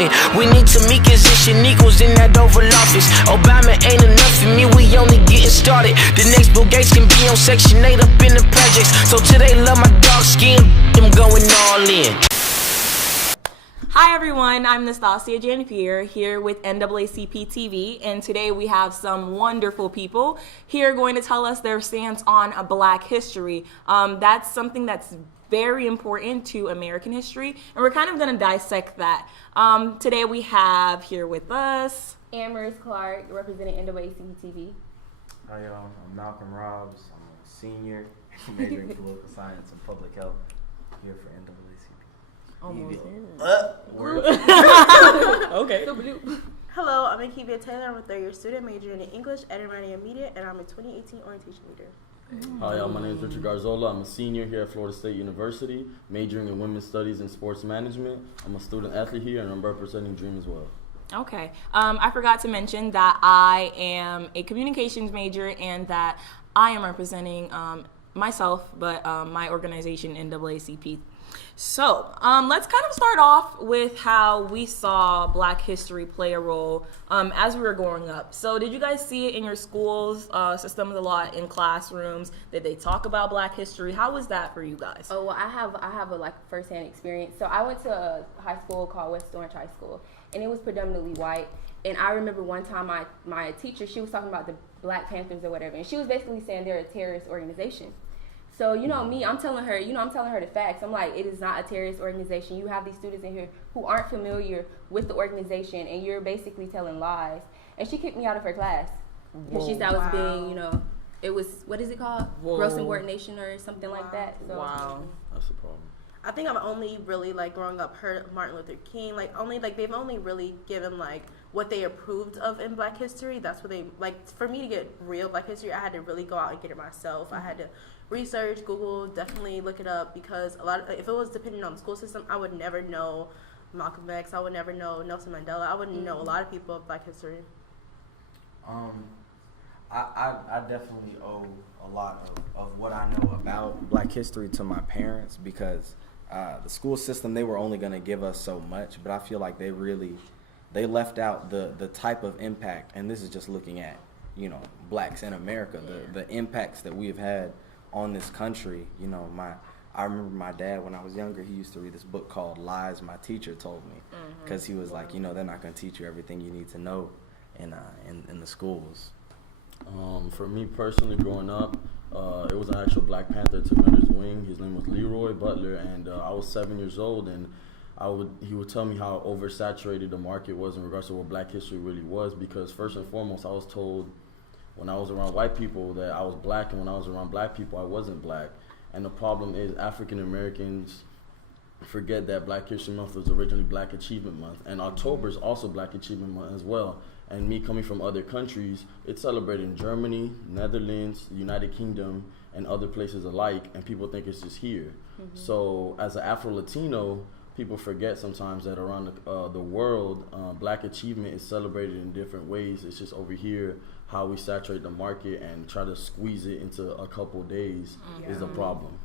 We need to meet position equals in that Oval Office. Obama ain't enough for me, we only getting started. The next Bill Gates can be on Section 8 up in the projects. So till they love my dark skin, I'm going all in. Hi everyone, I'm Nastasia Janpierre here with NAACPTV, and today we have some wonderful people here going to tell us their stance on Black history. That's something that's very important to American history, and we're kind of going to dissect that. Today we have here with us Amherst Clark, representing NAACPTV. Hi y'all, I'm Malcolm Robbs. I'm a senior, majoring in political science and public health here for NAACP. Almost. Okay. Hello, I'm Akivia Taylor. I'm a third-year student majoring in English, editing, writing, and media, and I'm a 2018 orientation leader. Hi, y'all. My name is Richard Garzola. I'm a senior here at Florida State University, majoring in women's studies and sports management. I'm a student athlete here, and I'm representing Dream as well. Okay. I forgot to mention that I am a communications major and that I am representing myself, but my organization, NAACP. So let's kind of start off with how we saw Black history play a role as we were growing up. So did you guys see it in your schools systems a lot, in classrooms? Did they talk about Black history? How was that for you guys? Oh, well, I have a like firsthand experience. So I went to a high school called West Orange High School, and it was predominantly white. And I remember one time my teacher, she was talking about the Black Panthers or whatever, and she was basically saying they're a terrorist organization. So, you know, me, I'm telling her the facts. I'm like, it is not a terrorist organization. You have these students in here who aren't familiar with the organization, and you're basically telling lies. And she kicked me out of her class. Because she said I was being, you know, it was, what is it called? Gross insubordination or something like that. So, wow. That's the problem. I think I've only really, like, growing up, heard Martin Luther King. Like, they've only really given, like, what they approved of in Black history. That's what they, like, for me to get real Black history, I had to really go out and get it myself. I had to research, Google, definitely look it up, because if it was dependent on the school system, I would never know Malcolm X, I would never know Nelson Mandela, I wouldn't know a lot of people of Black history. I definitely owe a lot of what I know about Black history to my parents, because the school system, they were only going to give us so much, but I feel like they left out the type of impact, and this is just looking at, you know, Blacks in America, the impacts that we have had on this country. You know, I remember my dad, when I was younger, he used to read this book called Lies My Teacher Told Me, because he was like, you know, they're not going to teach you everything you need to know in the schools. For me personally, growing up, it was an actual Black Panther took under his wing. His name was Leroy Butler, and I was 7 years old, and he would tell me how oversaturated the market was in regards to what Black history really was, because first and foremost, I was told when I was around white people that I was Black, and when I was around Black people, I wasn't Black. And the problem is African Americans forget that Black History Month was originally Black Achievement Month, and October is also Black Achievement Month as well. And me coming from other countries, it's celebrated in Germany, Netherlands, United Kingdom, and other places alike, and people think it's just here. So as an Afro-Latino, people forget sometimes that around the world, Black achievement is celebrated in different ways. It's just over here, how we saturate the market and try to squeeze it into a couple days is the problem.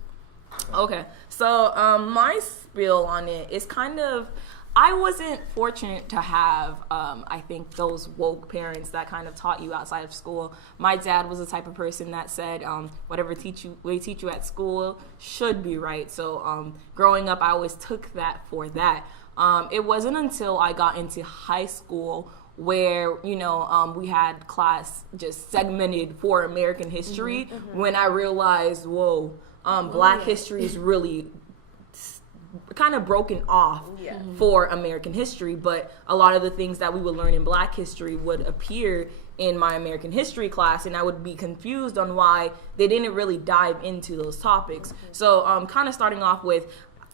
Okay, so my spiel on it is kind of, I wasn't fortunate to have, I think, those woke parents that kind of taught you outside of school. My dad was the type of person that said, whatever they teach you at school should be right. So growing up, I always took that for that. It wasn't until I got into high school where, you know, we had class just segmented for American history when I realized, whoa, Black history is really kind of broken off for American history, but a lot of the things that we would learn in Black history would appear in my American history class, and I would be confused on why they didn't really dive into those topics. So kind of starting off with,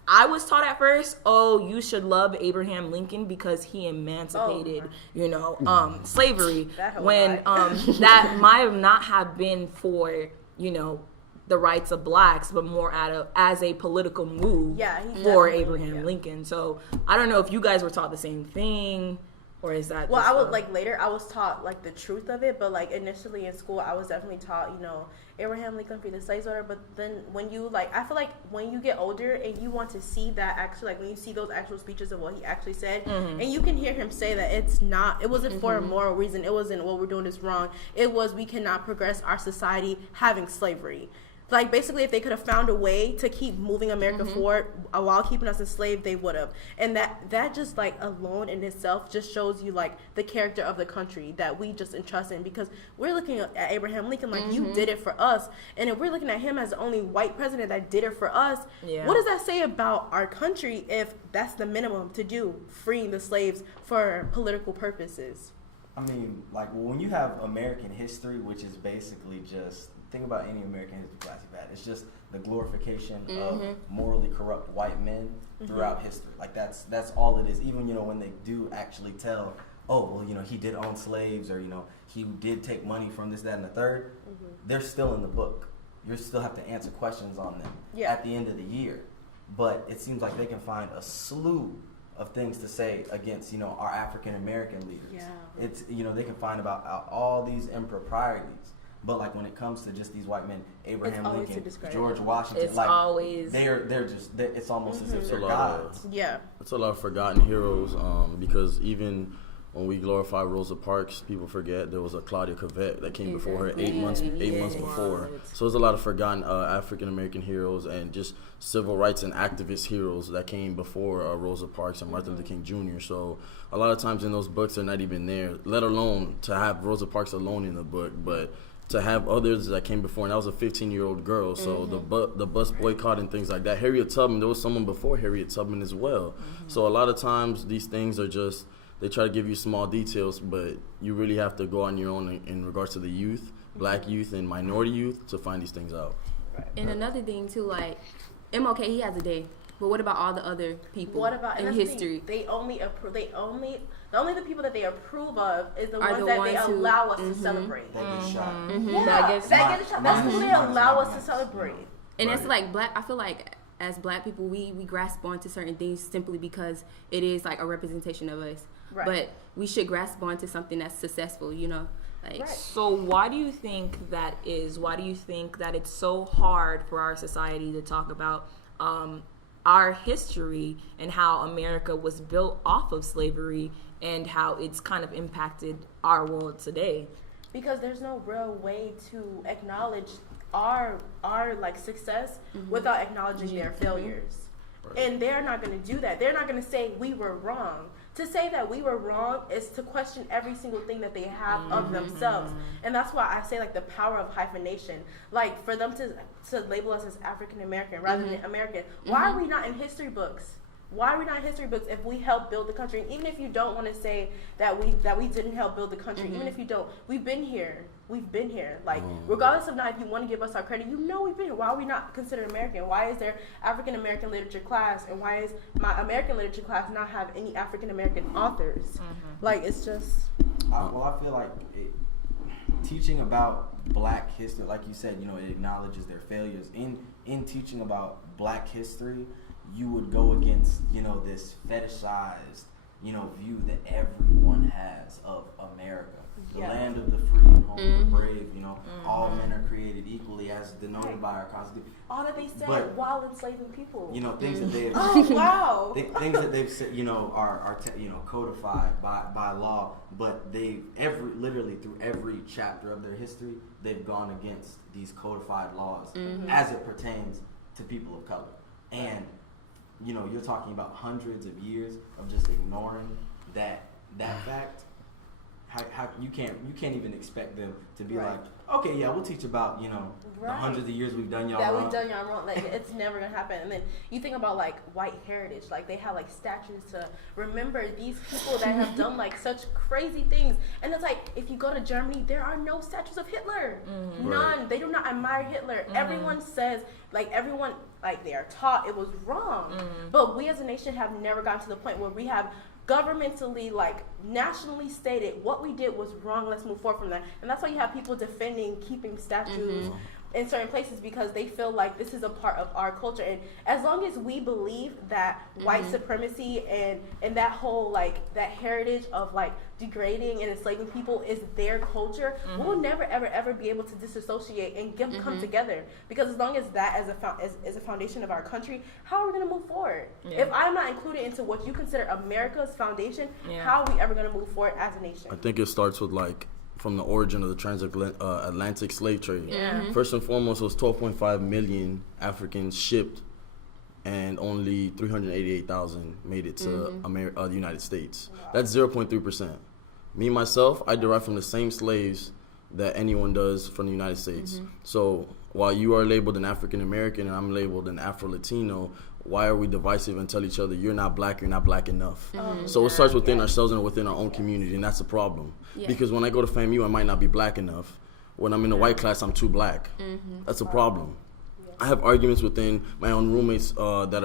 I was taught at first, oh, you should love Abraham Lincoln because he emancipated, you know, slavery, when that might not have been for, you know, the rights of Blacks, but more as a political move for Abraham Lincoln. So I don't know if you guys were taught the same thing. Or is that well, I would like later I was taught like the truth of it, but like initially in school I was definitely taught, you know, Abraham Lincoln freed the slaves order. But then when you like, I feel like when you get older and you want to see that actually, like when you see those actual speeches of what he actually said, and you can hear him say that it wasn't for a moral reason, it wasn't what we're doing is wrong, it was we cannot progress our society having slavery. Like, basically, if they could have found a way to keep moving America forward while keeping us enslaved, they would have. And that just, like, alone in itself just shows you, like, the character of the country that we just entrust in. Because we're looking at Abraham Lincoln like, you did it for us. And if we're looking at him as the only white president that did it for us, what does that say about our country if that's the minimum to do, freeing the slaves for political purposes? I mean, like, when you have American history, which is basically just... Think about any American history class you've had. It's just the glorification of morally corrupt white men throughout history. Like that's all it is. Even, you know, when they do actually tell, oh, well, you know, he did own slaves, or, you know, he did take money from this, that, and the third, they're still in the book. You still have to answer questions on them at the end of the year. But it seems like they can find a slew of things to say against, you know, our African American leaders. Yeah. It's, you know, they can find about all these improprieties. But like when it comes to just these white men, Abraham Lincoln, George Washington, it's like always they're just it's almost as if they're gods. It's a lot of forgotten heroes because even when we glorify Rosa Parks, people forget there was a Claudia Cavett that came before her 8 months before. So there's a lot of forgotten African American heroes and just civil rights and activist heroes that came before Rosa Parks and Martin Luther King Jr. So a lot of times in those books they're not even there, let alone to have Rosa Parks alone in the book, but to have others that came before, and that was a 15-year-old girl. So the bus boycott and things like that. Harriet Tubman, there was someone before Harriet Tubman as well. So a lot of times these things are just, they try to give you small details, but you really have to go on your own in regards to the youth, black youth and minority youth, to find these things out. And another thing too, like MLK, he has a day. But what about all the other people in history? The only the people that they approve of is the ones that they allow us to celebrate. That get shot. That get shot. That's who they allow us to celebrate. And it's like black. I feel like as black people, we grasp onto certain things simply because it is like a representation of us. Right. But we should grasp onto something that's successful. You know. Like, So why do you think that is? Why do you think that it's so hard for our society to talk about our history and how America was built off of slavery and how it's kind of impacted our world today? Because there's no real way to acknowledge our like success without acknowledging their failures. And they're not going to do that. They're not going to say we were wrong. To say that we were wrong is to question every single thing that they have of themselves. And that's why I say, like, the power of hyphenation. Like, for them to label us as African American rather than American. Why are we not in history books? Why are we not in history books if we helped build the country? And even if you don't want to say that we didn't help build the country, even if you don't, we've been here. We've been here. Like, regardless of not if you want to give us our credit, you know we've been here. Why are we not considered American? Why is there African American literature class? And why is my American literature class not have any African American authors? Like, it's just... I feel like teaching about black history, like you said, you know, it acknowledges their failures. In teaching about black history, you would go against, you know, this fetishized, you know, view that everyone has of America. The land of the free and home of the brave, you know, all men are created equally as denoted by our Constitution. All that they said while enslaving people. You know, things that they've things that they've said, you know, are you know, codified by law, but they've literally through every chapter of their history, they've gone against these codified laws as it pertains to people of color. And you know, you're talking about hundreds of years of just ignoring that fact. How you can't even expect them to be like, okay, yeah, we'll teach about, you know, the hundreds of years we've done y'all wrong. We've done y'all wrong. Like, it's never gonna happen. And then you think about like white heritage, like they have like statues to remember these people that have done like such crazy things. And it's like, if you go to Germany, there are no statues of Hitler. None. They do not admire Hitler. Everyone says, like, everyone, like, they are taught it was wrong. But we as a nation have never gotten to the point where we have governmentally, like, nationally stated what we did was wrong. Let's move forward from that. And that's why you have people defending keeping statues in certain places because they feel like this is a part of our culture. And as long as we believe that white supremacy and that whole like that heritage of like degrading and enslaving people is their culture, we'll never ever be able to disassociate and come together. Because as long as that as a foundation of our country, how are we going to move forward? If I'm not included into what you consider America's foundation, how are we ever going to move forward as a nation? I think it starts with like from the origin of the transatlantic slave trade. First and foremost, it was 12.5 million Africans shipped, and only 388,000 made it to the United States. Wow. That's 0.3%. Me, myself, I derive from the same slaves that anyone does from the United States. So while you are labeled an African American and I'm labeled an Afro-Latino, why are we divisive and tell each other you're not black enough? So it starts within ourselves and within our own community, and that's a problem. Because when I go to FAMU, I might not be black enough. When I'm in a white class, I'm too black. That's a problem. I have arguments within my own roommates that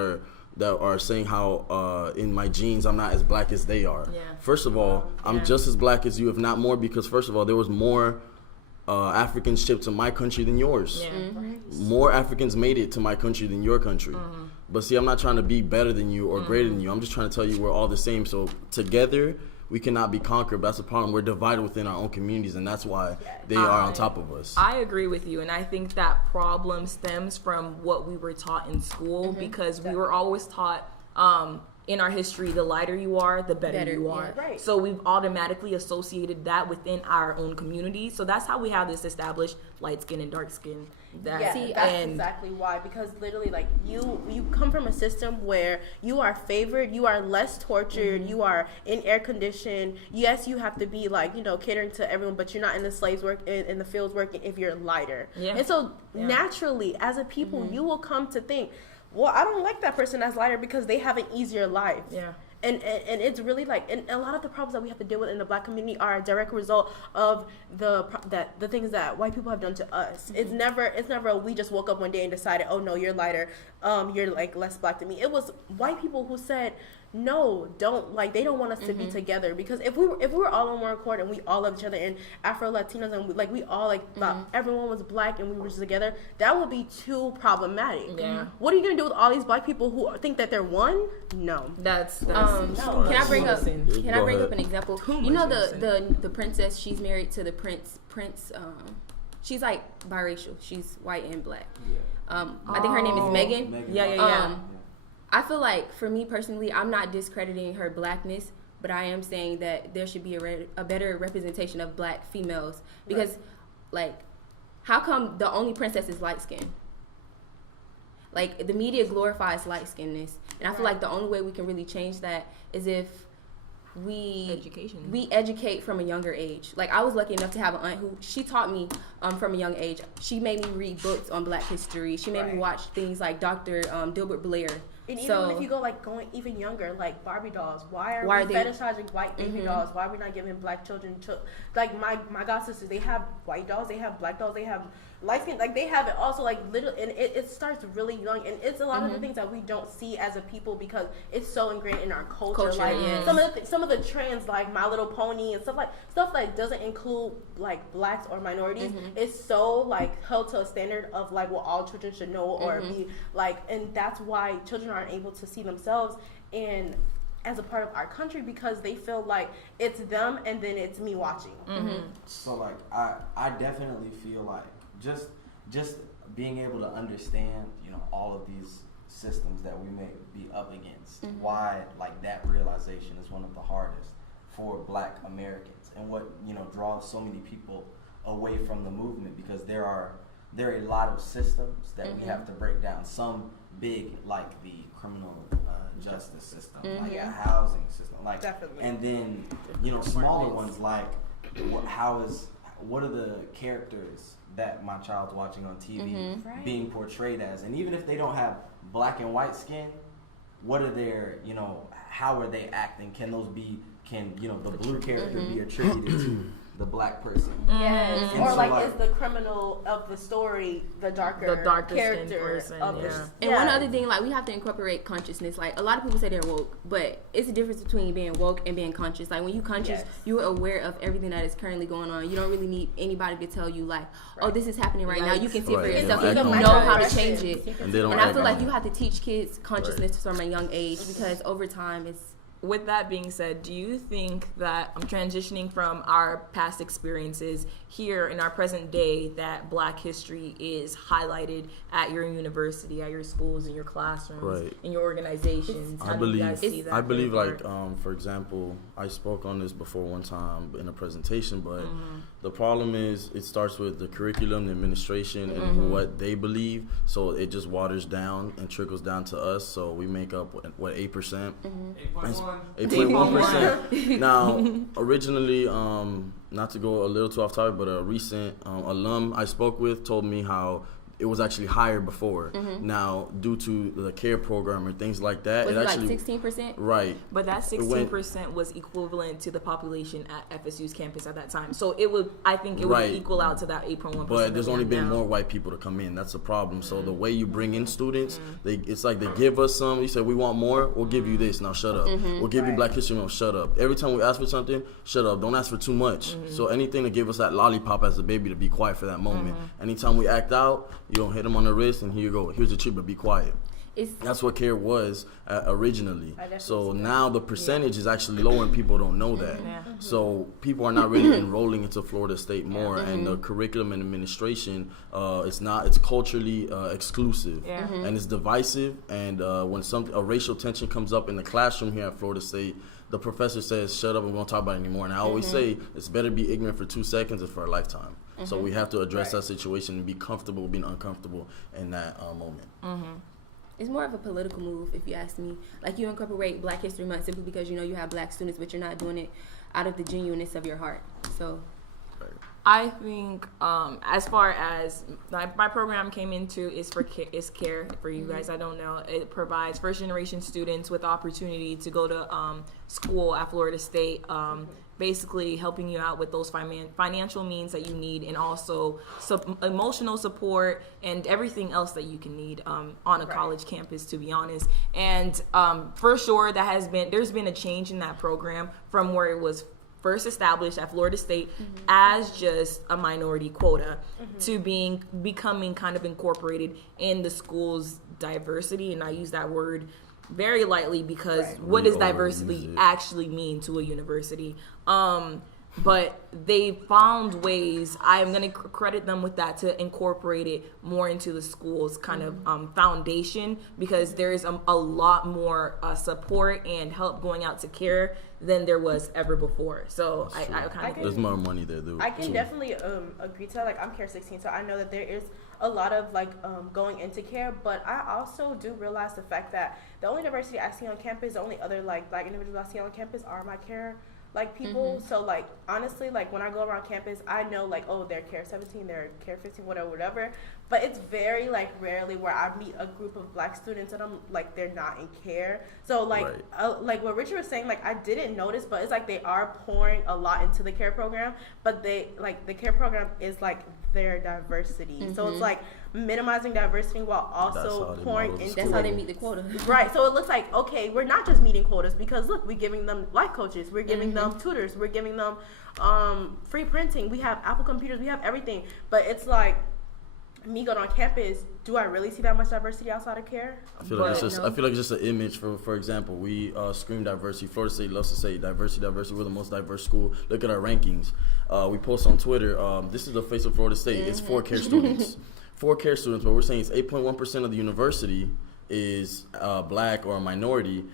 are saying how in my genes I'm not as black as they are. First of all, I'm just as black as you, if not more, because first of all, there was more Africans shipped to my country than yours. More Africans made it to my country than your country. But see, I'm not trying to be better than you or greater than you. I'm just trying to tell you we're all the same. So together, we cannot be conquered. But that's the problem. We're divided within our own communities, and that's why they are on top of us. I agree with you, and I think that problem stems from what we were taught in school, because we were always taught in our history, the lighter you are, the better you are. So we've automatically associated that within our own community. So that's how we have this established light skin and dark skin. That's exactly why. Because literally, like you come from a system where you are favored, you are less tortured, you are in air conditioned. Yes, you have to be like catering to everyone, but you're not in the slaves work in the fields working if you're lighter. And so naturally, as a people, you will come to think, well, I don't like that person that's lighter because they have an easier life. And it's really like, and a lot of the problems that we have to deal with in the black community are a direct result of the things that white people have done to us. It's never we just woke up one day and decided, oh no, you're lighter, you're like less black than me. It was white people who said, no, they don't want us to be together, because if we were all on one accord and we all love each other, and Afro Latinos and we all thought everyone was black and we were just together, that would be too problematic. What are you gonna do with all these black people who think that they're one? No, that's no. Can I bring up an example? You know the princess, she's married to the prince. She's like biracial. She's white and black. I think her name is Megan. I feel like, for me personally, I'm not discrediting her blackness, but I am saying that there should be a better representation of black females. Because, like, how come the only princess is light-skinned? Like, the media glorifies light-skinnedness. And I feel like the only way we can really change that is if we educate from a younger age. Like, I was lucky enough to have an aunt who, she taught me from a young age. She made me read books on black history. She made me watch things like Dr. Dilbert Blair. And even if you going even younger, like Barbie dolls, why are we fetishizing white baby dolls? Why are we not giving black children like my god sisters? They have white dolls, they have black dolls, they have light skin, like they have it also, like little, and it starts really young, and it's a lot of the things that we don't see as a people because it's so ingrained in our culture. Like some of the trends, like My Little Pony and stuff that doesn't include like blacks or minorities, is so like held to a standard of like what all children should know or be like, and that's why children aren't able to see themselves in as a part of our country, because they feel like it's them and then it's me watching. So like I definitely feel like just being able to understand all of these systems that we may be up against, why like that realization is one of the hardest for black Americans, and what draws so many people away from the movement, because there are a lot of systems that we have to break down. Some big, like the criminal justice system, like a housing system, like definitely. And then smaller ones like what are the characters that my child's watching on TV being portrayed as, and even if they don't have black and white skin, what are their how are they acting? Can the blue character be attributed to the black person. Yes. And Or so, like, is the criminal of the story the darker character person, of yeah. the And one other thing, like, we have to incorporate consciousness. Like, a lot of people say they're woke, but it's a difference between being woke and being conscious. Like, when you conscious, you're aware of everything that is currently going on. You don't really need anybody to tell you, like, oh, this is happening right now. You can see it for yourself. Yeah. You Act on know it. how to change it. And they don't And I act feel on like it. you have to teach kids consciousness from a young age, because over time it's... With that being said, do you think that I'm transitioning from our past experiences here in our present day that Black history is highlighted at your university, at your schools, in your classrooms, in your organizations? How do you guys see that? I believe, like, for example, I spoke on this before one time in a presentation, but the problem is it starts with the curriculum, the administration, and what they believe. So it just waters down and trickles down to us. So we make up, what, 8%? 8.1%. Now, originally, not to go a little too off topic, but a recent alum I spoke with told me how it was actually higher before. Now, due to the CARE program and things like that, Was it it actually, like 16%? right. But that 16% was equivalent to the population at FSU's campus at that time. So it would, I think it would equal out to that 8.1%. But there's only been more white people to come in. That's the problem. So the way you bring in students, it's like they give us some. You say, we want more, we'll give you this. Now shut up. We'll give you Black History Month. Shut up. Every time we ask for something, shut up. Don't ask for too much. So anything to give us that lollipop as a baby to be quiet for that moment. Anytime we act out, you don't hit them on the wrist and here you go. Here's the treatment. Be quiet. That's what CARE was originally. So now the percentage is actually low and people don't know that. So people are not really enrolling into Florida State more, and the curriculum and administration, it's culturally exclusive and it's divisive. And when a racial tension comes up in the classroom here at Florida State, the professor says, shut up, and we won't talk about it anymore. And I always say, it's better to be ignorant for 2 seconds than for a lifetime. So we have to address that situation and be comfortable being uncomfortable in that moment. It's more of a political move, if you ask me. Like, you incorporate Black History Month simply because you know you have Black students, but you're not doing it out of the genuineness of your heart. So, I think as far as my program came into is CARE for you guys. I don't know. It provides first generation students with opportunity to go to school at Florida State. Basically helping you out with those financial means that you need, and also emotional support and everything else that you can need on a college campus, to be honest. And for sure, there's been a change in that program from where it was first established at Florida State as just a minority quota to becoming kind of incorporated in the school's diversity. And I use that word very lightly because what does diversity actually mean to a university? But they found ways, I'm going to credit them with that, to incorporate it more into the school's kind of foundation, because there's a lot more support and help going out to CARE than there was ever before. So I kind of... There's more money there, though. I can definitely agree to that. Like, I'm CARE 16, so I know that there is a lot of, like, going into CARE, but I also do realize the fact that the only diversity I see on campus, the only other, like, Black individuals I see on campus are my CARE, like, people. So, like, honestly, like, when I go around campus, I know, like, oh, they're CARE 17, they're CARE 15, whatever. But it's very, like, rarely where I meet a group of Black students and I'm like, they're not in CARE. So, like, like what Richard was saying, like, I didn't notice, but it's like they are pouring a lot into the CARE program, but they, like, the CARE program is, like, their diversity. So it's like minimizing diversity while also pouring into... That's how they meet the quota. Right. So it looks like, okay, we're not just meeting quotas, because look, we're giving them life coaches, we're giving them tutors, we're giving them free printing, we have Apple computers, we have everything. But it's like, me going on campus, do I really see that much diversity outside of CARE? I feel like it's just an image. For example, we scream diversity. Florida State loves to say diversity. We're the most diverse school. Look at our rankings. We post on Twitter. This is the face of Florida State. It's 4 CARE students. 4 CARE students. But we're saying it's 8.1% of the university is Black or a minority.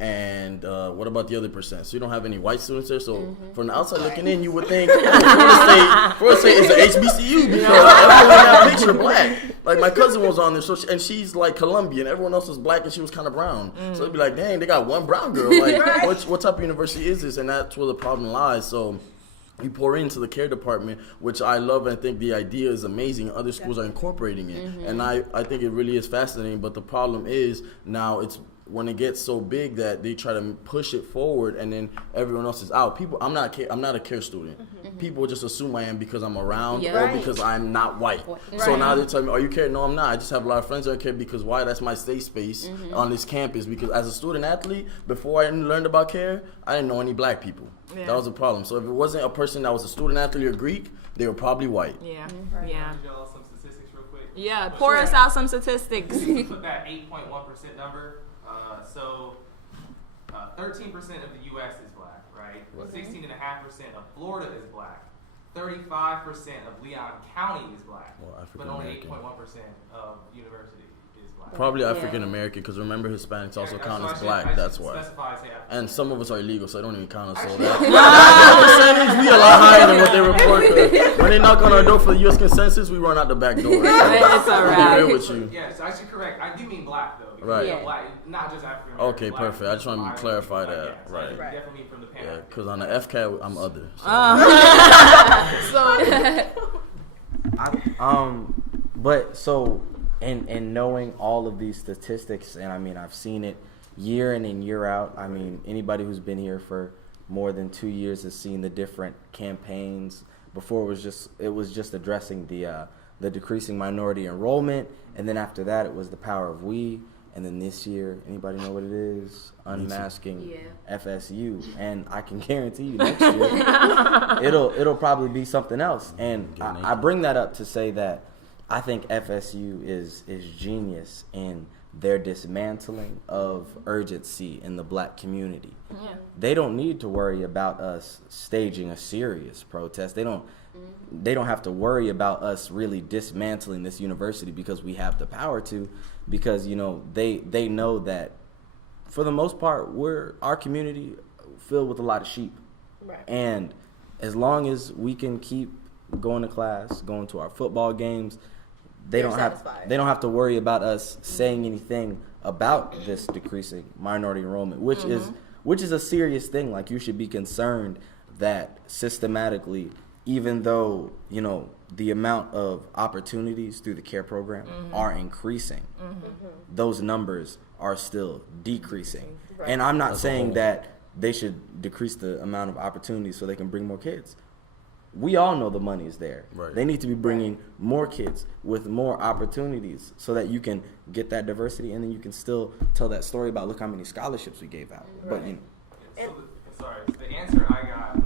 And what about the other percent? So you don't have any white students there. So from the outside looking in, you would think Florida State is an HBCU because everyone in that picture Black. Like, my cousin was on there, and she's like Colombian. Everyone else was Black, and she was kind of brown. So it'd be like, dang, they got one brown girl. Like, what type of university is this? And that's where the problem lies. So you pour into the CARE department, which I love, and I think the idea is amazing. Other schools are incorporating it, and I think it really is fascinating. But the problem is now when it gets so big that they try to push it forward and then everyone else is out. People, I'm not a care student. People just assume I am because I'm around or because I'm not white. So now they tell me, are you care? No, I'm not. I just have a lot of friends that care because why? That's my safe space on this campus. Because as a student athlete, before I learned about care, I didn't know any black people. Yeah. That was a problem. So if it wasn't a person that was a student athlete or Greek, they were probably white. Yeah. Y'all some statistics real quick. Yeah, pour us out some statistics. Put that 8.1% number. 13% of the U.S. is black, right? 16.5% of Florida is black. 35% of Leon County is black, but only 8.1% of university is black. Probably African American, because remember Hispanics also count as black. That's why. And some of us are illegal, so they don't even count us. So that percentage be a lot higher than what they report. When they knock on our door for the U.S. consensus, we run out the back door. It's all right. I'll be real with you. Yeah, so I should correct. I do mean black though. Right. Black, not just African American. Okay, black, perfect. I just want to clarify that. Yeah, so right. Definitely mean from the panel. Yeah, because on the FCAT, I'm other. So. And knowing all of these statistics, and I mean, I've seen it year in and year out. I mean, anybody who's been here for more than 2 years has seen the different campaigns. Before it was just addressing the decreasing minority enrollment, and then after that it was the power of we, and then this year, anybody know what it is? Unmasking FSU, and I can guarantee you next year it'll probably be something else. And I bring that up to say that I think FSU is genius in their dismantling of urgency in the black community. Yeah. They don't need to worry about us staging a serious protest. They don't have to worry about us really dismantling this university because we have the power to, because they know that for the most part our community filled with a lot of sheep. Right. And as long as we can keep going to class, going to our football games, they don't have to worry about us saying anything about this decreasing minority enrollment, which is a serious thing. Like, you should be concerned that systematically, even though the amount of opportunities through the CARE program are increasing, those numbers are still decreasing. Right. And I'm not saying that they should decrease the amount of opportunities so they can bring more kids. We all know the money is there. Right. They need to be bringing more kids with more opportunities so that you can get that diversity, and then you can still tell that story about look how many scholarships we gave out. Right. But the answer I got,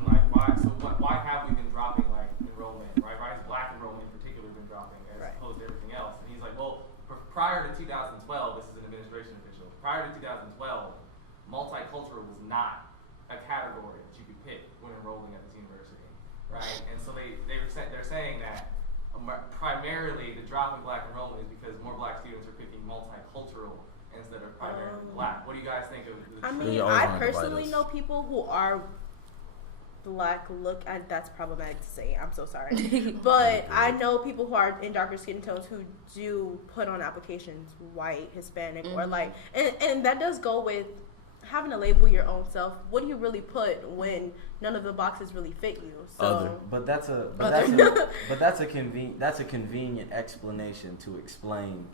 why have we been dropping enrollment, right? Why has black enrollment in particular been dropping as opposed to everything else? And he's like, well, prior to 2012, this is an administration official. Prior to 2012, multicultural was not a category that you could pick when enrolling at this university. Right, and so they're saying that primarily the drop in black enrollment is because more black students are picking multicultural instead of primarily black. What do you guys think of this? I mean, I personally know people who are black. That's problematic to say. I'm so sorry, but I know people who are in darker skin tones who do put on applications white, Hispanic, or and that does go with having to label your own self. What do you really put when none of the boxes really fit you? So, that's a convenient explanation to explain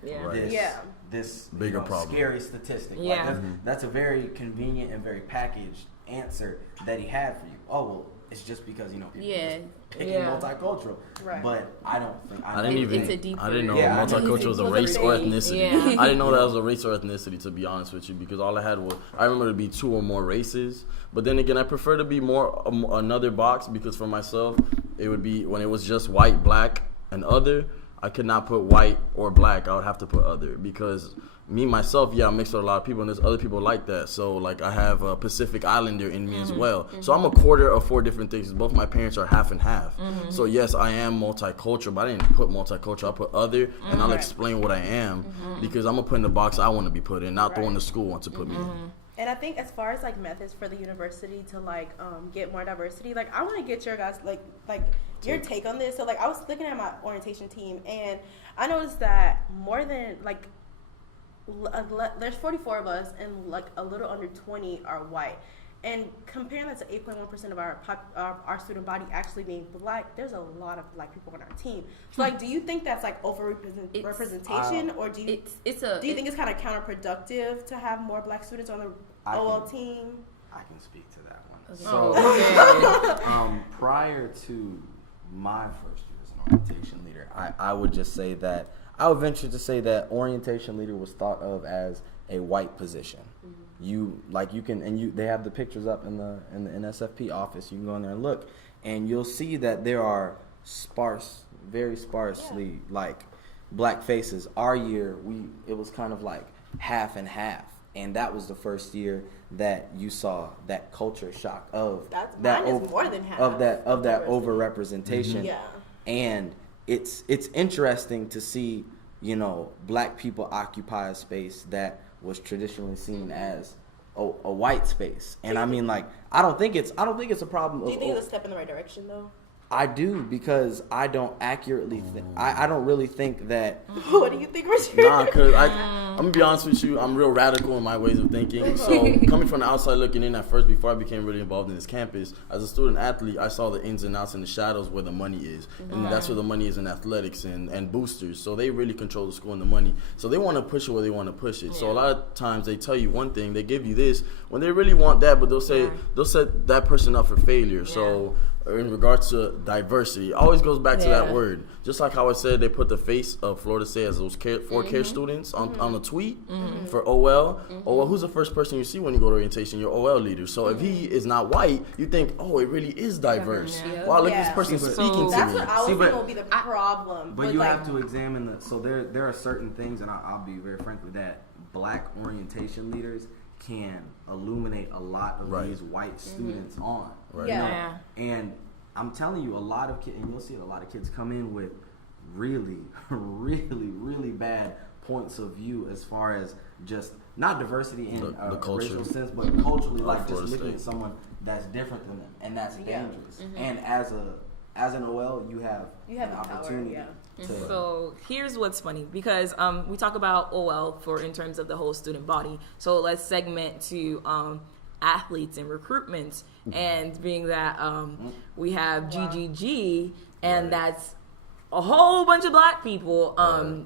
this bigger problem, scary statistic. Yeah, that's a very convenient and very packaged answer that he had for you. Oh well, it's just because people picking multicultural. Right. But I don't think I didn't know multicultural was a race or ethnicity. Yeah. I didn't know that was a race or ethnicity, to be honest with you, because all I had was, I remember to be 2 or more races. But then again, I prefer to be more another box, because for myself, it would be when it was just white, black, and other. I could not put white or black. I would have to put other, because me, myself, I'm mixed with a lot of people, and there's other people like that. So, I have a Pacific Islander in me as well. So I'm a quarter of 4 different things. Both my parents are half and half. So, yes, I am multicultural, but I didn't put multicultural. I put other, and I'll explain what I am, because I'm going to put in the box I want to be put in, not the one the school wants to put me in. And I think as far as methods for the university to get more diversity, I want to get your guys your take on this. So I was looking at my orientation team, and I noticed that more than there's 44 of us, and a little under 20 are white. And comparing that to 8.1% of our student body actually being black, there's a lot of black people on our team. So, like, do you think that's like representation, or do you think it's kind of counterproductive to have more black students on the OL team? I can speak to that one. Okay. So, prior to my first year as an orientation leader, I would just say that I would venture to say that orientation leader was thought of as a white position. They have the pictures up in the NSFP office. You can go in there and look, and you'll see that there are very sparsely like black faces. Our year, it was kind of like half and half, and that was the first year that you saw that culture shock of more than half of that overrepresentation. Yeah, and it's interesting to see, you know, black people occupy a space that was traditionally seen as a white space. And I mean, like, I don't think it's a problem. Do you think it's a step in the right direction, though? I do, because I don't accurately think, I don't really think that. What do you think, Richard? Nah, because I'm going to be honest with you, I'm real radical in my ways of thinking. So coming from the outside looking in at first, before I became really involved in this campus, as a student athlete, I saw the ins and outs and the shadows where the money is. And that's where the money is in athletics and boosters. So they really control the school and the money. So they want to push it where they want to push it. Yeah. So a lot of times they tell you one thing, they give you this, when they really want that, but they'll set that person up for failure. Yeah. So in regards to diversity, it always goes back to that word. Just like how I said they put the face of Florida State as those four care students on the tweet for OL. OL, who's the first person you see when you go to orientation? Your OL leader. So if he is not white, you think, oh, it really is diverse. Yeah. Wow, look at this person speaking to me. That's what I was thinking will be the problem. But you have to examine so there are certain things, and I'll be very frank with that, black orientation leaders can illuminate a lot of these white students on. Right. Yeah. And I'm telling you, a lot of kids, and you'll see a lot of kids come in with really, really, really bad points of view as far as just not diversity in the racial sense, but culturally, like just looking at someone that's different than them, and that's dangerous. And as an OL, you have an opportunity. So here's what's funny, because we talk about OL in terms of the whole student body. So let's segment to athletes and recruitment, and being that we have GGG, and that's a whole bunch of black people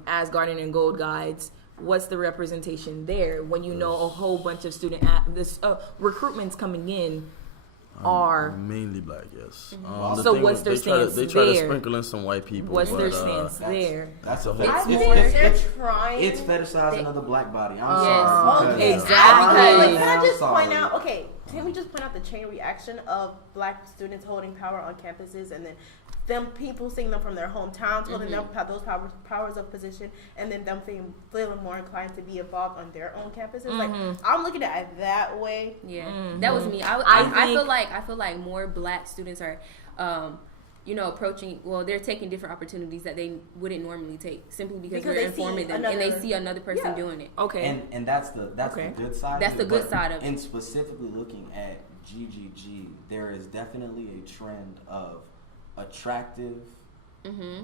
as Garden and Gold guides. What's the representation there when you know a whole bunch of recruitments coming in are mainly black, yes. So what's their stance there? They try to sprinkle in some white people. What's their stance there? That's a it's fetishizing of the black body. I'm sorry. Exactly. Can I just point out? Okay, can we just point out the chain reaction of black students holding power on campuses, and then them people seeing them from their hometown, holding them those powers of position, and then them feeling more inclined to be involved on their own campuses. Like, I'm looking at it that way. Yeah, that was me. I feel like more black students are, approaching. Well, they're taking different opportunities that they wouldn't normally take simply because we're informing them and they see another person doing it. Okay, and that's the good side. That's the good side of it. And specifically looking at GGG, there is definitely a trend of attractive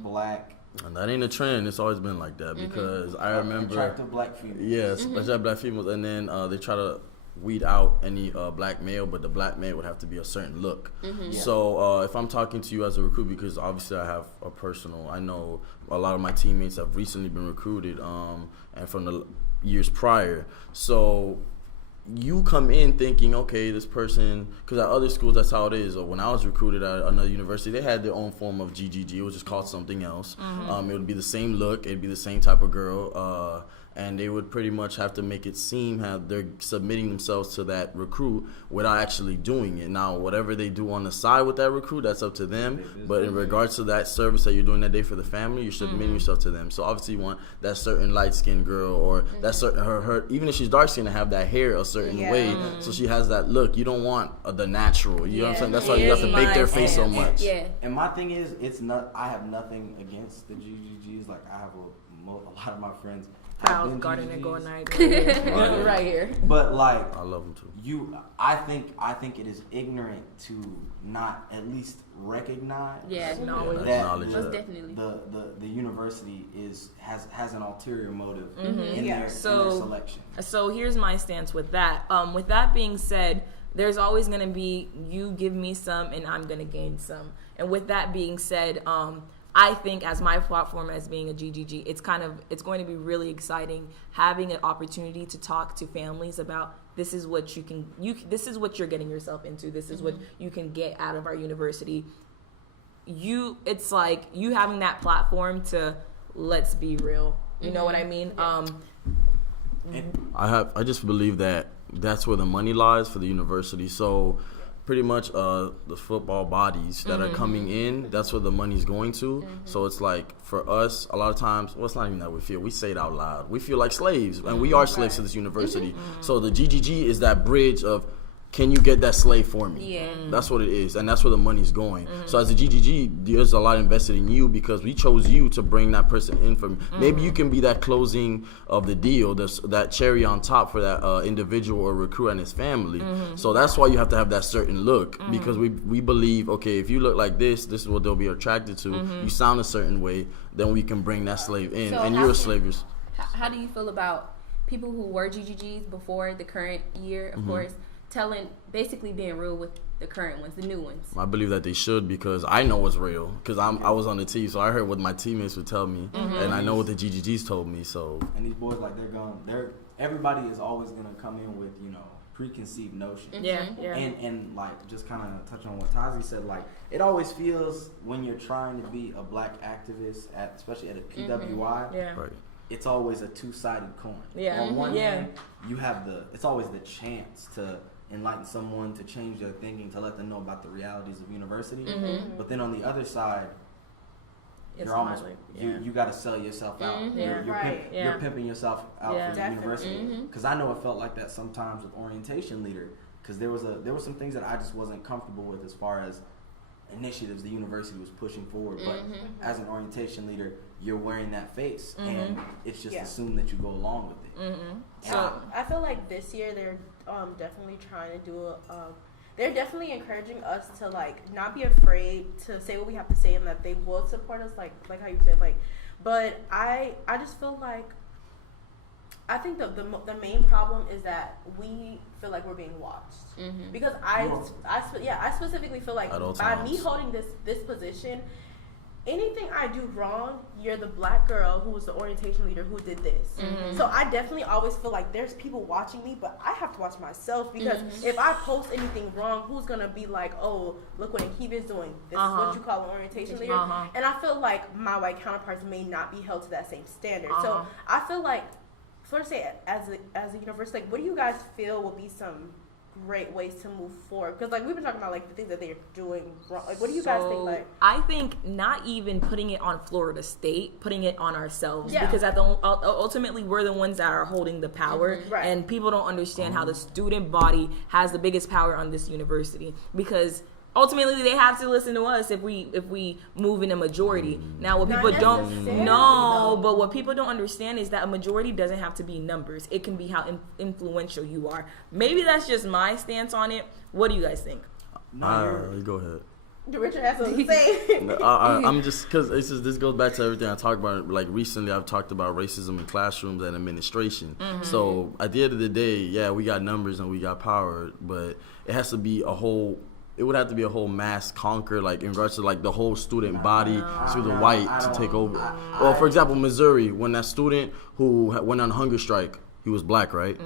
black, and that ain't a trend. It's always been like that, because I remember attractive black females. Yes, attractive black females, and then they try to weed out any black male, but the black male would have to be a certain look. So if I'm talking to you as a recruit, because obviously I have I know a lot of my teammates have recently been recruited, and from the years prior. So you come in thinking, okay, this person, because at other schools that's how it is. Or when I was recruited at another university, they had their own form of GGG. It was just called something else. It would be the same look. It'd be the same type of girl. And they would pretty much have to make it seem how they're submitting themselves to that recruit without actually doing it. Now, whatever they do on the side with that recruit, that's up to them. But in regards to that service that you're doing that day for the family, you're submitting yourself to them. So obviously you want that certain light-skinned girl, or that certain her even if she's dark-skinned, to have that hair a certain way, so she has that look. You don't want the natural. You know what I'm saying? That's why you have to bake their face so much. Yeah. And my thing is, I have nothing against the GGGs. Like, I have a lot of my friends. Proud Garden and Gold night right here. But like, I love them too. I think it is ignorant to not at least recognize. Acknowledge that definitely. The university has an ulterior motive in their selection. So here's my stance with that. With that being said, there's always going to be, you give me some and I'm going to gain some. And with that being said, I think as my platform as being a GGG, it's going to be really exciting having an opportunity to talk to families about this is what this is what you're getting yourself into. This is what you can get out of our university. It's like you having that platform to, let's be real. You know what I mean? I just believe that that's where the money lies for the university. So pretty much the football bodies that are coming in, that's where the money's going to. So it's like for us, a lot of times, well, it's not even that we feel. We say it out loud. We feel like slaves, and we are slaves to this university. So the GGG is that bridge of, can you get that slave for me? Yeah. That's what it is, and that's where the money's going. So as a GGG, there's a lot invested in you because we chose you to bring that person in for me. Maybe you can be that closing of the deal, that cherry on top for that individual or recruit and his family. So that's why you have to have that certain look, because we believe, okay, if you look like this is what they'll be attracted to. You sound a certain way, then we can bring that slave in, So and you're a slave. How do you feel about people who were GGGs before the current year, of course, basically being real with the current ones, the new ones? I believe that they should, because I know what's real, because I was on the team, so I heard what my teammates would tell me, and I know what the GGGs told me. So, and these boys, like, everybody is always gonna come in with, you know, preconceived notions. Yeah. And like, just kind of touch on what Tazi said, like, it always feels when you're trying to be a black activist especially at a PWI. right. It's always a two-sided coin. Yeah. On one hand, you have it's always the chance to enlighten someone, to change their thinking, to let them know about the realities of university. But then on the other side, you're almost you got to sell yourself out. You're pimping yourself out for the university. Because I know it felt like that sometimes with orientation leader. Because there were some things that I just wasn't comfortable with as far as initiatives the university was pushing forward. But as an orientation leader, you're wearing that face, and it's just assumed that you go along with it. So I feel like this year they're definitely trying to do they're definitely encouraging us to, like, not be afraid to say what we have to say, and that they will support us, like how you said, like. But I just feel like, I think the main problem is that we feel like we're being watched, because I specifically feel like by me holding this position, anything I do wrong, you're the black girl who was the orientation leader who did this. So I definitely always feel like there's people watching me, but I have to watch myself, because if I post anything wrong, who's gonna be like, oh, look what Akiva's doing. This is what you call an orientation leader. And I feel like my white counterparts may not be held to that same standard. So I feel like, first, as a university, like, what do you guys feel will be some great ways to move forward? Because, like, we've been talking about, like, the things that they're doing wrong. Like, what do you guys think? Like, I think not even putting it on Florida State, putting it on ourselves, because ultimately we're the ones that are holding the power, and people don't understand how the student body has the biggest power on this university, because ultimately they have to listen to us if we move in a majority. Now, what people but what people don't understand is that a majority doesn't have to be numbers. It can be how influential you are. Maybe that's just my stance on it. What do you guys think? Go ahead. Richard has something to say. I'm just, because this goes back to everything I talked about. Like, recently I've talked about racism in classrooms and administration. So at the end of the day, we got numbers and we got power, but it has to be it would have to be a whole mass conquer, like, in regards to, like, the whole student body through the white to take over. Well, for example, Missouri, when that student who went on hunger strike, he was black, right?